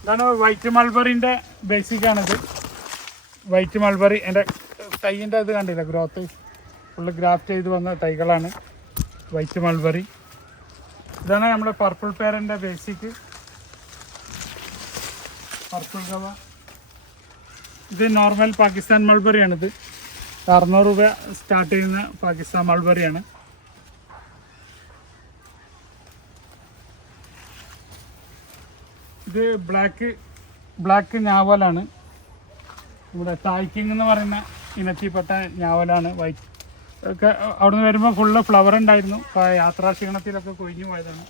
ഇതാണ് വൈറ്റ് മൾബറിൻ്റെ ബേസിക്കാണിത്. വൈറ്റ് മൾബറി എൻ്റെ തൈയിൻ്റെ ഇത് കണ്ടില്ല, ഗ്രോത്ത് ഫുള്ള് ഗ്രാഫ്റ്റ് ചെയ്ത് വന്ന തൈകളാണ് വൈറ്റ് മൾബറി. ഇതാണ് നമ്മുടെ പർപ്പിൾ പേരൻ്റെ ബേസിക്ക്. പർപ്പിൾ കവ. ഇത് നോർമൽ പാകിസ്ഥാൻ മൾബറിയാണിത്. 600 രൂപ സ്റ്റാർട്ട് ചെയ്യുന്ന പാകിസ്ഥാൻ മൾബറിയാണ്. ഇത് ബ്ലാക്ക് ഞാവലാണ്. ഇവിടെ തായ്ക്കിങ് എന്ന് പറയുന്ന ഇനത്തിൽപ്പെട്ട ഞാവലാണ്. വൈറ്റ് ഒക്കെ അവിടെ നിന്ന് വരുമ്പോൾ ഫുള്ള് ഫ്ലവർ ഉണ്ടായിരുന്നു. യാത്രാ ക്ഷീണത്തിലൊക്കെ കൊഴിഞ്ഞു പോയതാണ്.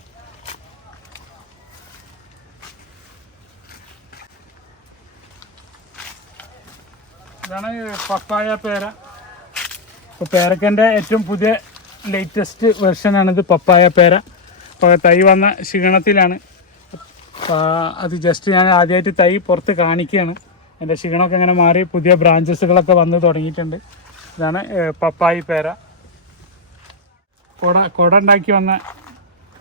ഇതാണ് പപ്പായ പേര. ഇപ്പോൾ പേരക്കൻ്റെ ഏറ്റവും പുതിയ ലേറ്റസ്റ്റ് വെർഷനാണിത്, പപ്പായ പേര. അപ്പോൾ തൈ വന്ന ക്ഷീണത്തിലാണ്. അത് ജസ്റ്റ് ഞാൻ ആദ്യമായിട്ട് തൈ പുറത്ത് കാണിക്കുകയാണ്. എൻ്റെ ക്ഷീണമൊക്കെ ഇങ്ങനെ മാറി പുതിയ ബ്രാഞ്ചസുകളൊക്കെ വന്ന് തുടങ്ങിയിട്ടുണ്ട്. ഇതാണ് പപ്പായ പേര. കുട ഉണ്ടാക്കി വന്ന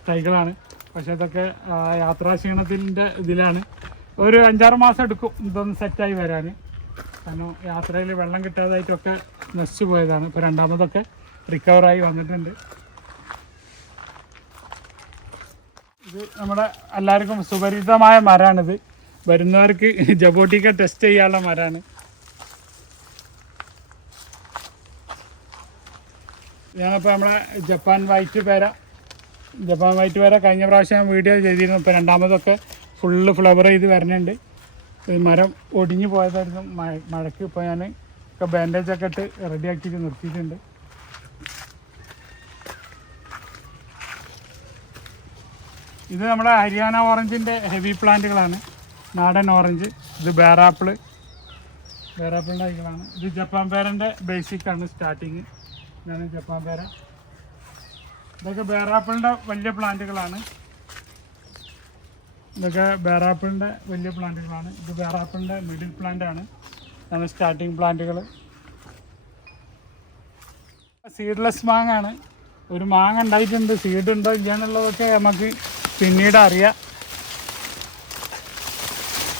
തൈകളാണ്. പക്ഷേ ഇതൊക്കെ യാത്രാ ക്ഷീണത്തിൻ്റെ ഇതിലാണ്. ഒരു 5-6 മാസം എടുക്കും ഇതൊന്ന് സെറ്റായി വരാൻ. കാരണം യാത്രയിൽ വെള്ളം കിട്ടാതായിട്ടൊക്കെ നശിച്ചു പോയതാണ്. ഇപ്പോൾ രണ്ടാമതൊക്കെ റിക്കവറായി വന്നിട്ടുണ്ട്. ഇത് നമ്മുടെ എല്ലാവർക്കും സുപരിചിതമായ മരമാണിത്. വരുന്നവർക്ക് ജബോട്ടിക്ക ടെസ്റ്റ് ചെയ്യാനുള്ള മരമാണ്. ഞാനിപ്പോൾ നമ്മളെ ജപ്പാൻ വൈറ്റ് പേര കഴിഞ്ഞ പ്രാവശ്യം വീഡിയോ ചെയ്തിരുന്നു. ഇപ്പോൾ രണ്ടാമതൊക്കെ ഫുള്ള് ഫ്ലവർ ചെയ്ത് വരുന്നുണ്ട്. മരം ഒടിഞ്ഞു പോയതായിരുന്നു മഴയ്ക്ക്. ഇപ്പോൾ ഞാൻ ഒക്കെ ബാൻഡേജൊക്കെ ഇട്ട് റെഡിയാക്കിയിട്ട് നിർത്തിയിട്ടുണ്ട്. ഇത് നമ്മുടെ ഹരിയാന ഓറഞ്ചിൻ്റെ ഹെവി പ്ലാന്റുകളാണ്. നാടൻ ഓറഞ്ച്. ഇത് ബേറാപ്പിളിൻ്റെ തൈകളാണ്. ഇത് ജപ്പാൻ പേരൻ്റെ ബേസിക്കാണ് സ്റ്റാർട്ടിങ്. ഇതാണ് ജപ്പാൻ പേര. ഇതൊക്കെ ബേറാപ്പിളിൻ്റെ വലിയ പ്ലാന്റുകളാണ്. ഇതൊക്കെ ബേറാപ്പിളിൻ്റെ വലിയ പ്ലാന്റുകളാണ്. ഇത് ബേറാപ്പിളിൻ്റെ മിഡിൽ പ്ലാന്റാണ്. ഇതാണ് സ്റ്റാർട്ടിങ് പ്ലാന്റുകൾ. സീഡ്ലെസ് മാങ്ങാണ്. ഒരു മാങ്ങ ഉണ്ടായിട്ടുണ്ട്. സീഡ് ഉണ്ടോ ഇല്ലയെന്നുള്ളതൊക്കെ നമുക്ക് പിന്നീട് അറിയാം.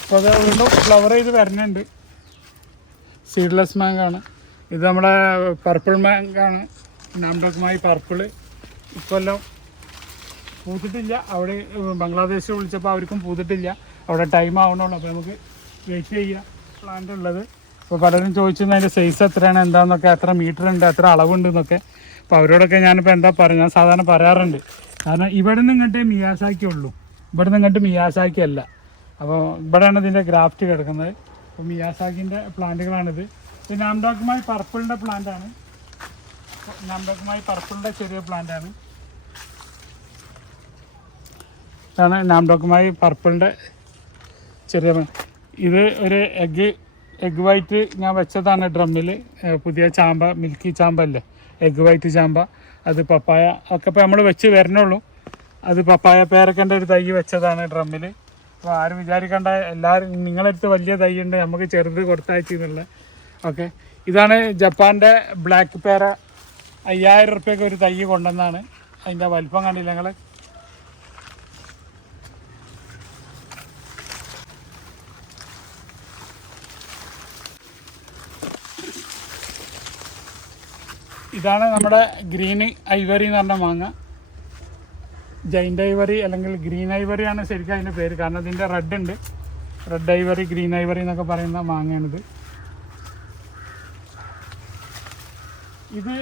അപ്പോൾ അത് വീണ്ടും ഫ്ലവർ ചെയ്ത് വരുന്നുണ്ട്. സീഡ്ലെസ് മാങ്ങാണ്. ഇത് നമ്മുടെ പർപ്പിൾ മാങ്ങാണ്. നാംഡോക്കുമായി പർപ്പിൾ. ഇക്കൊല്ലം പൂത്തിട്ടില്ല. അവിടെ ബംഗ്ലാദേശിൽ വിളിച്ചപ്പോൾ അവർക്കും പൂത്തിട്ടില്ല. അവിടെ ടൈം ആവണുള്ളൂ. അപ്പോൾ നമുക്ക് വെയിറ്റ് ചെയ്യാം. പ്ലാന്റ് ഉള്ളത്. അപ്പോൾ പലരും ചോദിച്ചിരുന്നു അതിൻ്റെ സൈസ് എത്രയാണ്, എന്താണെന്നൊക്കെ, എത്ര മീറ്റർ ഉണ്ട്, എത്ര അളവുണ്ട് എന്നൊക്കെ. അപ്പോൾ അവരോടൊക്കെ ഞാനിപ്പോൾ എന്താ പറയുക, ഞാൻ സാധാരണ പറയാറുണ്ട്. കാരണം ഇവിടെ നിന്ന് ഇങ്ങോട്ട് മിയാസാക്കി ഉള്ളൂ. ഇവിടെ നിന്ന് ഇങ്ങോട്ട് മിയാസാക്കി അല്ല. അപ്പോൾ ഇവിടെയാണ് ഇതിൻ്റെ ഗ്രാഫ്റ്റ് കിടക്കുന്നത്. അപ്പോൾ മിയാസാക്കിൻ്റെ പ്ലാന്റുകളാണിത്. ഇത് നാംഡോക്കുമായി പർപ്പിളിൻ്റെ പ്ലാന്റാണ്. നാംഡോക്കുമായി പർപ്പിളിൻ്റെ ചെറിയ പ്ലാന്റാണ്. ഇതാണ് നാംഡോക്കുമായി പർപ്പിളിൻ്റെ ചെറിയ. ഇത് ഒരു എഗ് വൈറ്റ് ഞാൻ വെച്ചതാണ് ഡ്രമ്മിൽ. പുതിയ ചാമ്പ, മിൽക്കി ചാമ്പല്ലേ, എഗ് വൈറ്റ് ചാമ്പ. അത് പപ്പായ ഒക്കെ ഇപ്പോൾ നമ്മൾ വെച്ച് വരണുള്ളൂ. അത് പപ്പായ പേരക്കൻ്റെ ഒരു തൈ വെച്ചതാണ് ഡ്രമ്മിൽ. അപ്പോൾ ആരും വിചാരിക്കേണ്ട, എല്ലാവരും നിങ്ങളടുത്ത് വലിയ തൈ ഉണ്ട് നമുക്ക് ചെറുത് കൊടുത്തയച്ചെന്നുള്ള. ഓക്കെ, ഇതാണ് ജപ്പാൻ്റെ ബ്ലാക്ക് പേര. 5000 റുപ്യക്ക് ഒരു തൈ കൊണ്ടുവന്നാണ്. അതിൻ്റെ വലിപ്പം കണ്ടില്ല നിങ്ങൾ. ഇതാണ് നമ്മുടെ ഗ്രീൻ ഐവറി എന്ന് പറഞ്ഞ മാങ്ങ. ജൈൻ്റ് ഐവറി അല്ലെങ്കിൽ ഗ്രീൻ ഐവറിയാണ് ശരിക്കും അതിൻ്റെ പേര്. കാരണം ഇതിൻ്റെ റെഡ് ഉണ്ട്, റെഡ് ഐവറി, ഗ്രീൻ ഐവറി എന്നൊക്കെ പറയുന്ന മാങ്ങയാണിത്. ഇത്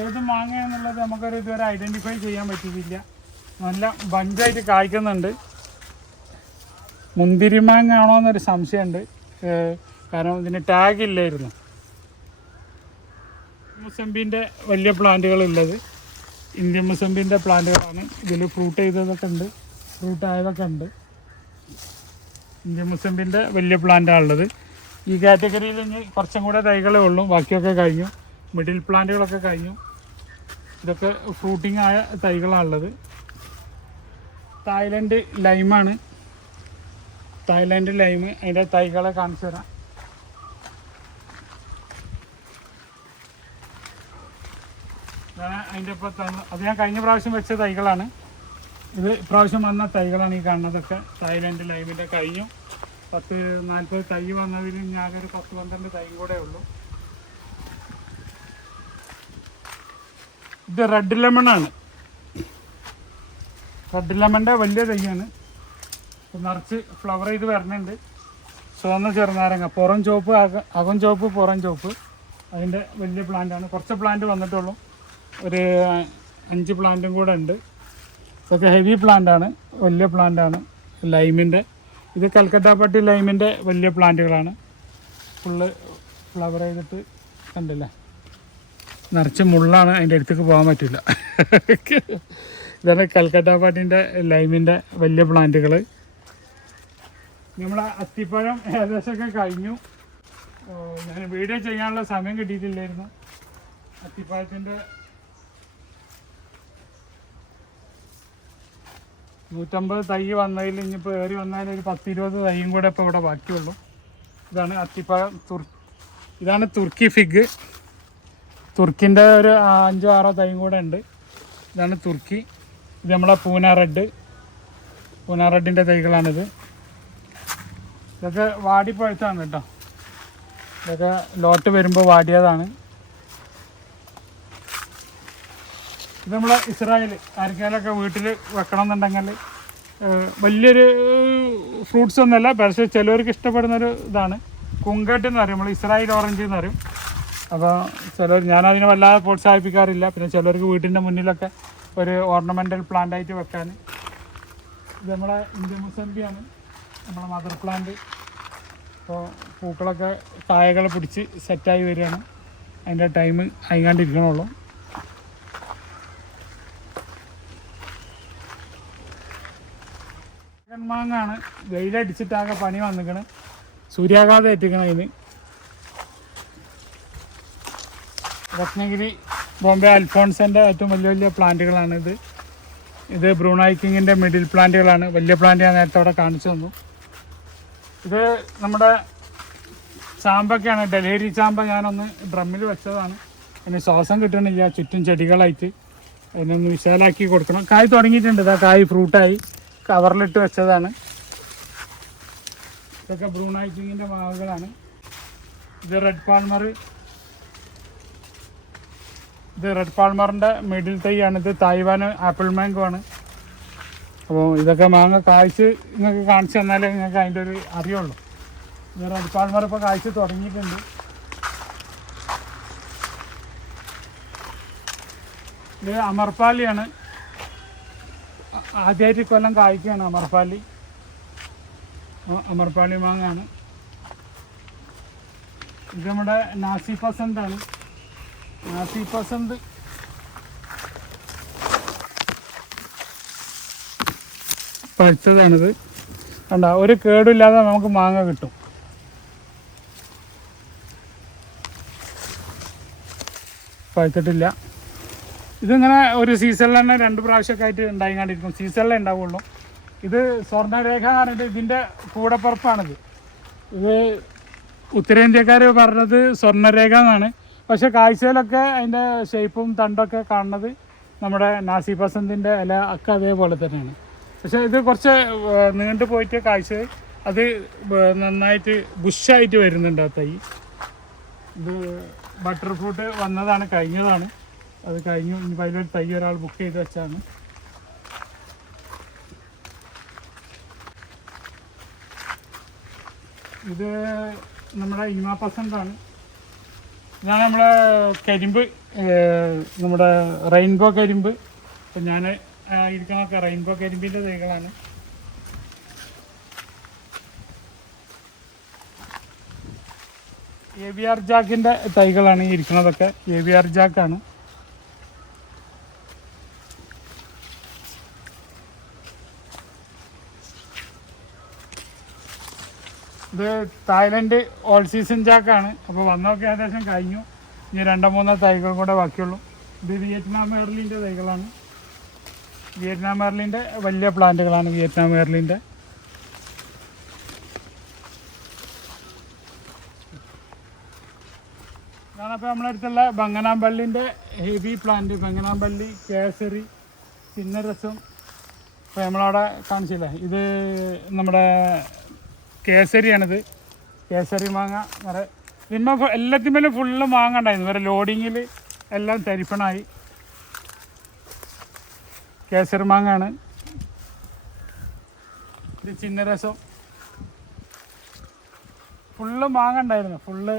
ഏത് മാങ്ങയാണെന്നുള്ളത് നമുക്കൊരു ഇതുവരെ ഐഡൻറ്റിഫൈ ചെയ്യാൻ പറ്റിയിട്ടില്ല. നല്ല ബഞ്ചായിട്ട് കായ്ക്കുന്നുണ്ട്. മുന്തിരി മാങ്ങ ആണോ എന്നൊരു സംശയമുണ്ട്, കാരണം ഇതിന് ടാഗ് ഇല്ലായിരുന്നു. മുസമ്പിൻ്റെ വലിയ പ്ലാന്റുകളുള്ളത് ഇന്ത്യൻ മുസമ്പിൻ്റെ പ്ലാന്റുകളാണ്. ഇതിൽ ഫ്രൂട്ട് ചെയ്തതൊക്കെ ഉണ്ട്, ഫ്രൂട്ട് ആയതൊക്കെ ഉണ്ട്. ഇന്ത്യൻ മുസമ്പിൻ്റെ വലിയ പ്ലാന്റാണ് ഉള്ളത്. ഈ കാറ്റഗറിയിൽ ഇനി കുറച്ചും കൂടെ തൈകളേ ഉള്ളൂ, ബാക്കിയൊക്കെ കഴിഞ്ഞു. മിഡിൽ പ്ലാന്റുകളൊക്കെ കഴിഞ്ഞു. ഇതൊക്കെ ഫ്രൂട്ടിങ് ആയ തൈകളാണുള്ളത്. തായ്ലൻഡ് ലൈമാണ്, തായ്ലൻഡ് ലൈം. അതിൻ്റെ തൈകളെ കാണിച്ചു തരാം. അതിൻ്റെ ഇപ്പോൾ അത് ഞാൻ കഴിഞ്ഞ പ്രാവശ്യം വെച്ച തൈകളാണ്. ഇത് ഇപ്രാവശ്യം വന്ന തൈകളാണ് ഈ കാണുന്നതൊക്കെ. തായ്ലൻഡ് ലൈമിൻ്റെ കഴിഞ്ഞു. 40 തൈ വന്നതിൽ ഞാനൊരു 10-12 തൈ കൂടെ ഉള്ളൂ. ഇത് റെഡ് ലെമണാണ്. റെഡ് ലെമണിൻ്റെ വലിയ തൈയാണ്. നിറച്ച് ഫ്ലവർ ചെയ്ത് വരുന്നുണ്ട്. ചുവന്ന ചെറുനാരങ്ങ, പുറം ചുവപ്പ്, അകം ചുവപ്പ്, പുറം ചുവപ്പ്. അതിൻ്റെ വലിയ പ്ലാന്റാണ്. കുറച്ച് പ്ലാന്റ് വന്നിട്ടുള്ളൂ, ഒരു 5 പ്ലാന്റും കൂടെ ഉണ്ട്. ഇതൊക്കെ ഹെവി പ്ലാന്റാണ്, വലിയ പ്ലാന്റാണ് ലൈമിൻ്റെ. ഇത് കൽക്കട്ട പട്ടി ലൈമിൻ്റെ വലിയ പ്ലാന്റുകളാണ്. ഫുള്ള് ഫ്ലവർ ചെയ്തിട്ട് കണ്ടില്ലേ, നിറച്ച് മുള്ളാണ്, അതിൻ്റെ അടുത്തേക്ക് പോകാൻ പറ്റില്ല. ഇതാണ് കൽക്കട്ട പട്ടിൻ്റെ ലൈമിൻ്റെ വലിയ പ്ലാന്റുകൾ. നമ്മളെ അത്തിപ്പഴം ഏകദേശമൊക്കെ കഴിഞ്ഞു. ഞാൻ വീഡിയോ ചെയ്യാനുള്ള സമയം കിട്ടിയിട്ടില്ലായിരുന്നു. അത്തിപ്പഴത്തിൻ്റെ 150 തൈ വന്നതിൽ ഇനിയിപ്പോൾ ഏറി വന്നാൽ ഒരു 10-20 തൈയും കൂടെ ഇപ്പോൾ ഇവിടെ ബാക്കിയുള്ളൂ. ഇതാണ് അത്തിപ്പഴം. ഇതാണ് തുർക്കി ഫിഗ്. തുർക്കിൻ്റെ ഒരു 5-6 തൈയും കൂടെ ഉണ്ട്. ഇതാണ് തുർക്കി. ഇത് നമ്മളെ പൂന റെഡിൻ്റെ തൈകളാണിത്. ഇതൊക്കെ വാടിപ്പഴുത്താണ് കേട്ടോ. ഇതൊക്കെ ലോട്ട് വരുമ്പോൾ വാടിയതാണ്. ഇത് നമ്മളെ ഇസ്രായേൽ ആർക്കെങ്കിലൊക്കെ വീട്ടിൽ വെക്കണം എന്നുണ്ടെങ്കിൽ വലിയൊരു ഫ്രൂട്ട്സ് ഒന്നുമല്ല, പക്ഷേ ചിലവർക്ക് ഇഷ്ടപ്പെടുന്നൊരു ഇതാണ്. കുങ്കട്ട് എന്ന് പറയും, നമ്മൾ ഇസ്രായേൽ ഓറഞ്ച് എന്ന് പറയും. അപ്പോൾ ചിലർ, ഞാനതിനെ വല്ലാതെ പ്രോത്സാഹിപ്പിക്കാറില്ല. പിന്നെ ചിലർക്ക് വീട്ടിൻ്റെ മുന്നിലൊക്കെ ഒരു ഓർണമെൻ്റൽ പ്ലാന്റായിട്ട് വെക്കാൻ. ഇത് നമ്മളെ ഇന്ത്യൻ മുസമ്പിയാണ്, നമ്മളെ മദർ പ്ലാന്റ്. അപ്പോൾ പൂക്കളൊക്കെ കായകൾ പിടിച്ച് സെറ്റായി വരികയാണ്. അതിൻ്റെ ടൈം അയങ്ങാണ്ടിരിക്കണുള്ളൂ. മാങ്ങാണ്. വെയിലടിച്ചിട്ടാകെ പണി വന്നിക്കണം, സൂര്യാഘാതം ഏറ്റിക്കണം. അതിന് രത്നഗിരി ബോംബെ അൽഫോൺസിൻ്റെ ഏറ്റവും വലിയ പ്ലാന്റുകളാണിത്. ഇത് ബ്രൂണൈ കിങ്ങിൻ്റെ മിഡിൽ പ്ലാന്റുകളാണ്. വലിയ പ്ലാന്റ് ഞാൻ നേരത്തെ അവിടെ കാണിച്ചു തന്നു. ഇത് നമ്മുടെ ചാമ്പൊക്കെയാണ്, ഡൽഹേരി ചാമ്പ. ഞാനൊന്ന് ഡ്രമ്മിൽ വെച്ചതാണ്. അതിന് ശ്വാസം കിട്ടണില്ല, ചുറ്റും ചെടികളായിട്ട്. അതിനൊന്ന് വിശാലാക്കി കൊടുക്കണം. കായ് തുടങ്ങിയിട്ടുണ്ട്. ഇതാ കായ് ഫ്രൂട്ടായി കവറിലിട്ട് വെച്ചതാണ്. ഇതൊക്കെ ബ്രൂണൈ കിങ്ങിൻ്റെ മാവുകളാണ്. ഇത് റെഡ് പാൾമറിൻ്റെ മിഡിൽ തൈയാണ്. ഇത് തായ്വാൻ ആപ്പിൾ മാംഗോ ആണ്. അപ്പോൾ ഇതൊക്കെ മാങ്ങ കായ്ച്ച് നിങ്ങൾക്ക് കാണിച്ചു തന്നാലേ നിങ്ങൾക്ക് അതിൻ്റെ ഒരു അറിയുള്ളൂ. ഇത് റെഡ് പാൾമർ ഇപ്പോൾ കായ്ച്ച് തുടങ്ങിയിട്ടുണ്ട്. ഇത് അമർപ്പാലിയാണ്. ആദ്യമായിട്ട് കൊല്ലം കായ്ക്കുകയാണ് അമർപ്പാലി മാങ്ങയാണ്. ഇത് നമ്മുടെ നാസി പസന്താണ്. നാസി പസന്ത് പഴുത്തതാണിത്. കണ്ട, ഒരു കേടില്ലാതെ നമുക്ക് മാങ്ങ കിട്ടും. പഴുത്തിട്ടില്ല. ഇതിങ്ങനെ ഒരു സീസണിൽ തന്നെ 2 പ്രാവശ്യമൊക്കെ ആയിട്ട് ഉണ്ടായിക്കൊണ്ടിരിക്കും. സീസണിലേ ഉണ്ടാവുള്ളൂ. ഇത് സ്വർണ്ണരേഖ പറഞ്ഞിട്ട് ഇതിൻ്റെ കൂടപ്പുറപ്പാണിത്. ഇത് ഉത്തരേന്ത്യക്കാർ പറഞ്ഞത് സ്വർണ്ണരേഖ എന്നാണ്. പക്ഷേ കാഴ്ചയിലൊക്കെ അതിൻ്റെ ഷേപ്പും തണ്ടൊക്കെ കാണുന്നത് നമ്മുടെ നാസി പസന്തിൻ്റെ ഇല ഒക്കെ അതേപോലെ തന്നെയാണ്. പക്ഷേ ഇത് കുറച്ച് നീണ്ടു പോയിട്ട് കാഴ്ച അത് നന്നായിട്ട് ബുഷായിട്ട് വരുന്നുണ്ട് ആ തൈ. ഇത് ബട്ടർ ഫ്രൂട്ട് വന്നതാണ്, കഴിഞ്ഞതാണ്. അത് കഴിഞ്ഞു. ഇനിയിപ്പോൾ അതിലൊരു തൈ ഒരാൾ ബുക്ക് ചെയ്ത് വെച്ചാണ്. ഇത് നമ്മുടെ ഇമാപസന്താണ്. ഇതാണ് നമ്മുടെ കരിമ്പ്, നമ്മുടെ റെയിൻബോ കരിമ്പ്. അപ്പം ഞാൻ ഇരിക്കണമൊക്കെ റെയിൻബോ കരിമ്പിൻ്റെ തൈകളാണ്. ABR ജാക്കിൻ്റെ തൈകളാണ് ഈ ഇരിക്കുന്നതൊക്കെ. ABR ജാക്കാണ്. ഇത് തായ്ലൻഡ് ഓൾ സീസൺ ജാക്കാണ്. അപ്പോൾ വന്നൊക്കെ ഏകദേശം കഴിഞ്ഞു. ഇനി 2-3 തൈകൾ കൂടെ ബാക്കിയുള്ളൂ. ഇത് വിയറ്റ്നാം എയർലിൻ്റെ തൈകളാണ്. വിയറ്റ്നാം എയർലിൻ്റെ വലിയ പ്ലാന്റുകളാണ്. വിയറ്റ്നാം എയർലിൻ്റെ ഇതാണപ്പോൾ നമ്മുടെ അടുത്തുള്ള ബംഗനാമ്പള്ളിൻ്റെ ഹെവി പ്ലാന്റ്. ബംഗനാമ്പള്ളി, കേസരി, ചിന്നരസം. ഇപ്പോൾ നമ്മളവിടെ കാണിച്ചില്ലേ, ഇത് നമ്മുടെ കേസരിയാണിത്. കേസരി മാങ്ങ നിറയെ എല്ലാത്തിന്മേലും ഫുള്ള് മാങ്ങ ഉണ്ടായിരുന്നു. വേറെ ലോഡിങ്ങിൽ എല്ലാം തരിപ്പണായി. കേസരി മാങ്ങയാണ്. ഇത് ചിന്നരസം. ഫുള്ള് മാങ്ങ ഉണ്ടായിരുന്നു. ഫുള്ള്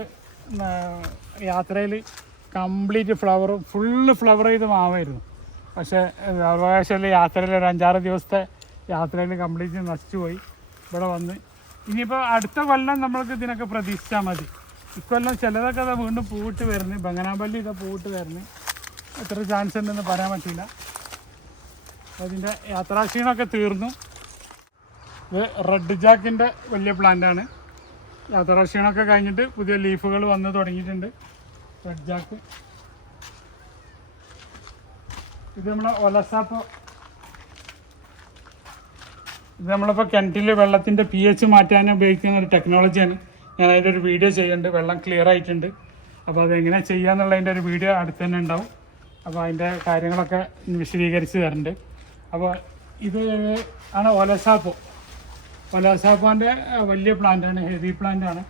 യാത്രയിൽ കംപ്ലീറ്റ് ഫുള്ള് ഫ്ലവർ ചെയ്ത് മാവായിരുന്നു. പക്ഷേ അവകാശമുള്ള യാത്രയിൽ ഒരു 5-6 ദിവസത്തെ യാത്രയിൽ കംപ്ലീറ്റ് നശിച്ചുപോയി. ഇവിടെ വന്ന് ഇനിയിപ്പോൾ അടുത്ത കൊല്ലം നമ്മൾക്ക് ഇതിനൊക്കെ പ്രതീക്ഷിച്ചാൽ മതി. ഇക്കൊല്ലം ചിലതൊക്കെ അത് വീണ്ടും പൂവിട്ട് വരുന്നു. ബംഗനാമ്പള്ളി ഇത് പൂവിട്ട് വരുന്നു. എത്ര ചാൻസ് ഉണ്ടെന്ന് പറയാൻ പറ്റില്ല. അതിൻ്റെ യാത്രാക്ഷീണമൊക്കെ തീർന്നു. ഇത് റെഡ് ജാക്കിൻ്റെ വലിയ പ്ലാന്റാണ്. യാത്രാക്ഷീണമൊക്കെ കഴിഞ്ഞിട്ട് പുതിയ ലീഫുകൾ വന്ന് തുടങ്ങിയിട്ടുണ്ട്. Red Jack. ഇത് നമ്മളെ ഒലസാപ്പോ. ഇത് നമ്മളിപ്പോൾ കിണറ്റിൽ വെള്ളത്തിൻ്റെ pH മാറ്റാൻ ഉപയോഗിക്കുന്ന ഒരു ടെക്നോളജിയാണ്. ഞാൻ അതിൻ്റെ ഒരു വീഡിയോ ചെയ്യുന്നുണ്ട്. വെള്ളം ക്ലിയർ ആയിട്ടുണ്ട്. അപ്പോൾ അതെങ്ങനെ ചെയ്യാന്നുള്ളതിൻ്റെ ഒരു വീഡിയോ അടുത്ത് തന്നെ ഉണ്ടാവും. അപ്പോൾ അതിൻ്റെ കാര്യങ്ങളൊക്കെ വിശദീകരിച്ച് തരുന്നുണ്ട്. അപ്പോൾ ഇത് ആണ് ഒലസാപ്പോ. ഒലസാപ്പോൻ്റെ വലിയ പ്ലാന്റാണ്. ഹെവി പ്ലാന്റാണ്.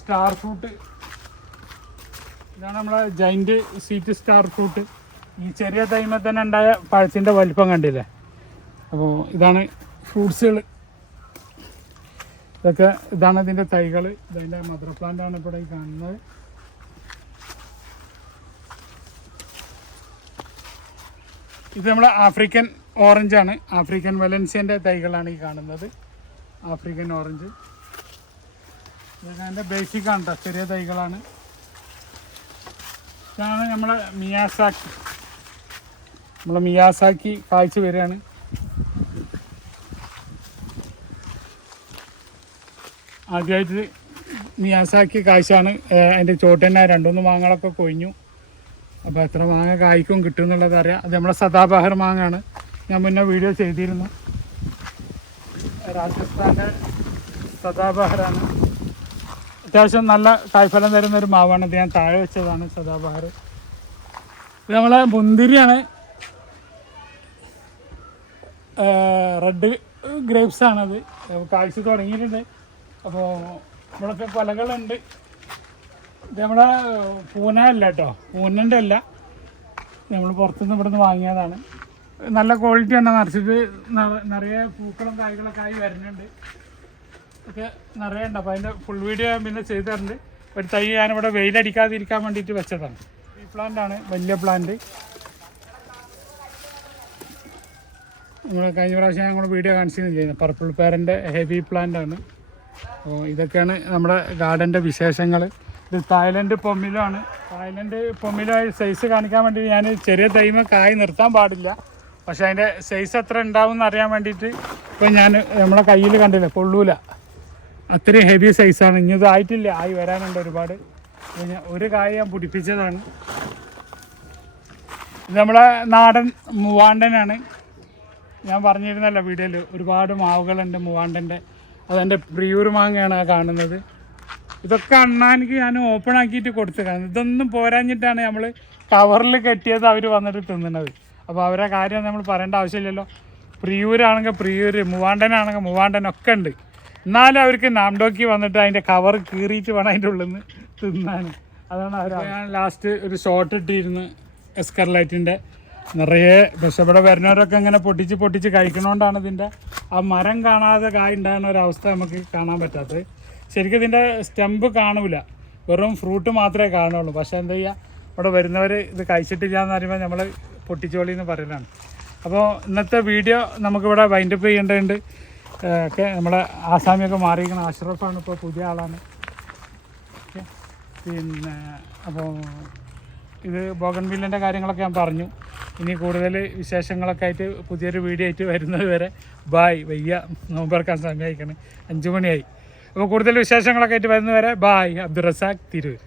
Star fruit. ഇതാണ് നമ്മളെ ജൈൻറ്റ് സീറ്റ് സ്റ്റാർ ഫ്രൂട്ട്. ഈ ചെറിയ തൈമ തന്നെ ഉണ്ടായ പഴത്തിൻ്റെ വലിപ്പം കണ്ടില്ലേ. അപ്പോൾ ഇതാണ് ഫ്രൂട്ട്സുകൾ. ഇതാണ് ഇതിൻ്റെ തൈകൾ. ഇതിൻ്റെ മദർ പ്ലാന്റാണ് ഇവിടെ ഈ കാണുന്നത്. ഇത് നമ്മളെ ആഫ്രിക്കൻ ഓറഞ്ചാണ്. ആഫ്രിക്കൻ വലൻസിയൻ്റെ തൈകളാണ് ഈ കാണുന്നത്. African orange. ഇതൊക്കെ അതിൻ്റെ ബേസിക്കാണ് കേട്ടോ. ചെറിയ തൈകളാണ്. ഇതാണ് നമ്മളെ മിയാസാക്കി. നമ്മളെ മിയാസാക്കി കാഴ്ച വരികയാണ്. ആദ്യമായിട്ട് മിയാസാക്കി കാഴ്ചയാണ്. അതിൻ്റെ ചോട്ട് തന്നെ 2-3 മാങ്ങകളൊക്കെ കൊഴിഞ്ഞു. അപ്പോൾ എത്ര മാങ്ങ കായ്ക്കും കിട്ടും എന്നുള്ളത് അറിയാം. അത് നമ്മളെ സദാബഹാർ മാങ്ങയാണ്. ഞാൻ മുന്നേ വീഡിയോ ചെയ്തിരുന്നു. രാജസ്ഥാൻ്റെ സദാബഹാറാണ്. അത്യാവശ്യം നല്ല കായ്ഫലം തരുന്നൊരു മാവാണ്. ഇത് ഞാൻ താഴെ വെച്ചതാണ് സദാബഹാർ. ഇത് നമ്മളെ മുന്തിരിയാണ്. റെഡ് ഗ്രേപ്സാണത്. കാഴ്ച തുടങ്ങിയിട്ടുണ്ട്. അപ്പോൾ നമ്മളൊക്കെ കൊലകളുണ്ട്. ഇത് നമ്മളെ പൂന അല്ല കേട്ടോ. പൂനൻ്റെ അല്ല, നമ്മൾ പുറത്തുനിന്ന് ഇവിടുന്ന് വാങ്ങിയതാണ്. നല്ല ക്വാളിറ്റിയാണ്. നിറച്ചിട്ട് നിറയെ പൂക്കളും കായ്കളൊക്കെ ആയി വരുന്നുണ്ട്. ഒക്കെ നിറയെ ഉണ്ട്. അപ്പോൾ അതിൻ്റെ ഫുൾ വീഡിയോ ഞാൻ പിന്നെ ചെയ്ത് തരുന്നുണ്ട്. ഒരു തൈ ഞാനിവിടെ വെയിലടിക്കാതിരിക്കാൻ വേണ്ടിയിട്ട് വെച്ചതാണ്. ഈ പ്ലാന്റാണ് വലിയ പ്ലാന്റ്. നമ്മൾ കഴിഞ്ഞ പ്രാവശ്യം ഞങ്ങൾ വീഡിയോ കാണിച്ചിരുന്നില്ല. പർപ്പിൾ പേരൻ്റെ ഹെവി പ്ലാന്റാണ്. അപ്പോൾ ഇതൊക്കെയാണ് നമ്മുടെ ഗാർഡൻ്റെ വിശേഷങ്ങൾ. ഇത് തായ്ലൻഡ് പൊമിലോ ആണ്. തായ്ലൻഡ് പൊമിലോ സൈസ് കാണിക്കാൻ വേണ്ടി ഞാൻ ചെറിയ തൈമ കായ് നിർത്താൻ പാടില്ല. പക്ഷേ അതിൻ്റെ സൈസ് എത്ര ഉണ്ടാവും എന്ന് അറിയാൻ വേണ്ടിയിട്ട് ഇപ്പം ഞാൻ നമ്മളെ കയ്യിൽ കണ്ടില്ല, കൊള്ളൂല. അത്രയും ഹെവി സൈസാണ്. ഇനി ഇതായിട്ടില്ല, ആയി വരാനുണ്ട് ഒരുപാട്. ഒരു കായ് ഞാൻ പിടിപ്പിച്ചതാണ്. ഇത് നമ്മളെ നാടൻ മൂവാണ്ടനാണ്. ഞാൻ പറഞ്ഞിരുന്നല്ലോ വീഡിയോയിൽ, ഒരുപാട് മാവുകളുണ്ട് മൂവാണ്ടൻ്റെ. അതെൻ്റെ പ്രിയൂർ മാങ്ങയാണ് ആ കാണുന്നത്. ഇതൊക്കെ അണ്ണാനിക്ക് ഞാൻ ഓപ്പൺ ആക്കിയിട്ട് കൊടുത്തതാണ്. ഇതൊന്നും പോരാഞ്ഞിട്ടാണ് നമ്മൾ കവറിൽ കെട്ടിയത് അവർ വന്നിട്ട് തിന്നുന്നത്. അപ്പോൾ അവരെ കാര്യം നമ്മൾ പറയേണ്ട ആവശ്യമില്ലല്ലോ. പ്രിയൂരാണെങ്കിൽ പ്രിയൂർ, മൂവാണ്ടനാണെങ്കിൽ മൂവാണ്ടനൊക്കെ ഉണ്ട്. എന്നാലും അവർക്ക് നാംഡോക്കി വന്നിട്ട് അതിൻ്റെ കവർ കീറിയിട്ട് വേണം അതിൻ്റെ ഉള്ളിൽ നിന്ന് തിന്നാൻ. അതാണ് ഞാൻ ലാസ്റ്റ് ഒരു ഷോട്ട് ഇട്ടിരുന്നു എസ്കർലൈറ്റിൻ്റെ നിറയെ. പക്ഷെ ഇവിടെ വരുന്നവരൊക്കെ ഇങ്ങനെ പൊട്ടിച്ച് കഴിക്കണോണ്ടാണ് ഇതിൻ്റെ ആ മരം കാണാതെ കായ് ഉണ്ടാകുന്ന ഒരവസ്ഥ നമുക്ക് കാണാൻ പറ്റാത്തത്. ശരിക്കും ഇതിൻ്റെ സ്റ്റെമ്പ് കാണൂല, വെറും ഫ്രൂട്ട് മാത്രമേ കാണുള്ളൂ. പക്ഷേ എന്താ ചെയ്യുക, ഇവിടെ വരുന്നവർ ഇത് കഴിച്ചിട്ടില്ല എന്ന് പറയുമ്പോൾ നമ്മൾ പൊട്ടിച്ചോളി എന്ന് പറയലാണ്. അപ്പോൾ ഇന്നത്തെ വീഡിയോ നമുക്കിവിടെ വൈൻഡപ്പ് ചെയ്യേണ്ടതുണ്ട്. ഒക്കെ നമ്മുടെ ആസാമിയൊക്കെ മാറിയിരിക്കണം. അഷ്റഫാണ് ഇപ്പോൾ പുതിയ ആളാണ്. പിന്നെ അപ്പോൾ ഇത് ബോഗൺവില്ലിൻ്റെ കാര്യങ്ങളൊക്കെ ഞാൻ പറഞ്ഞു. ഇനി കൂടുതൽ വിശേഷങ്ങളൊക്കെ ആയിട്ട് പുതിയൊരു വീഡിയോ ആയിട്ട് വരുന്നത് വരെ ബായ്. വയ്യ, നോമ്പറക്കാൻ സമയമായിക്കണം, 5 മണിയായി. അപ്പോൾ കൂടുതൽ വിശേഷങ്ങളൊക്കെ ആയിട്ട് വരുന്നത് വരെ ബായ്. അബ്ദുൾ റസാഖ്, തിരൂർ.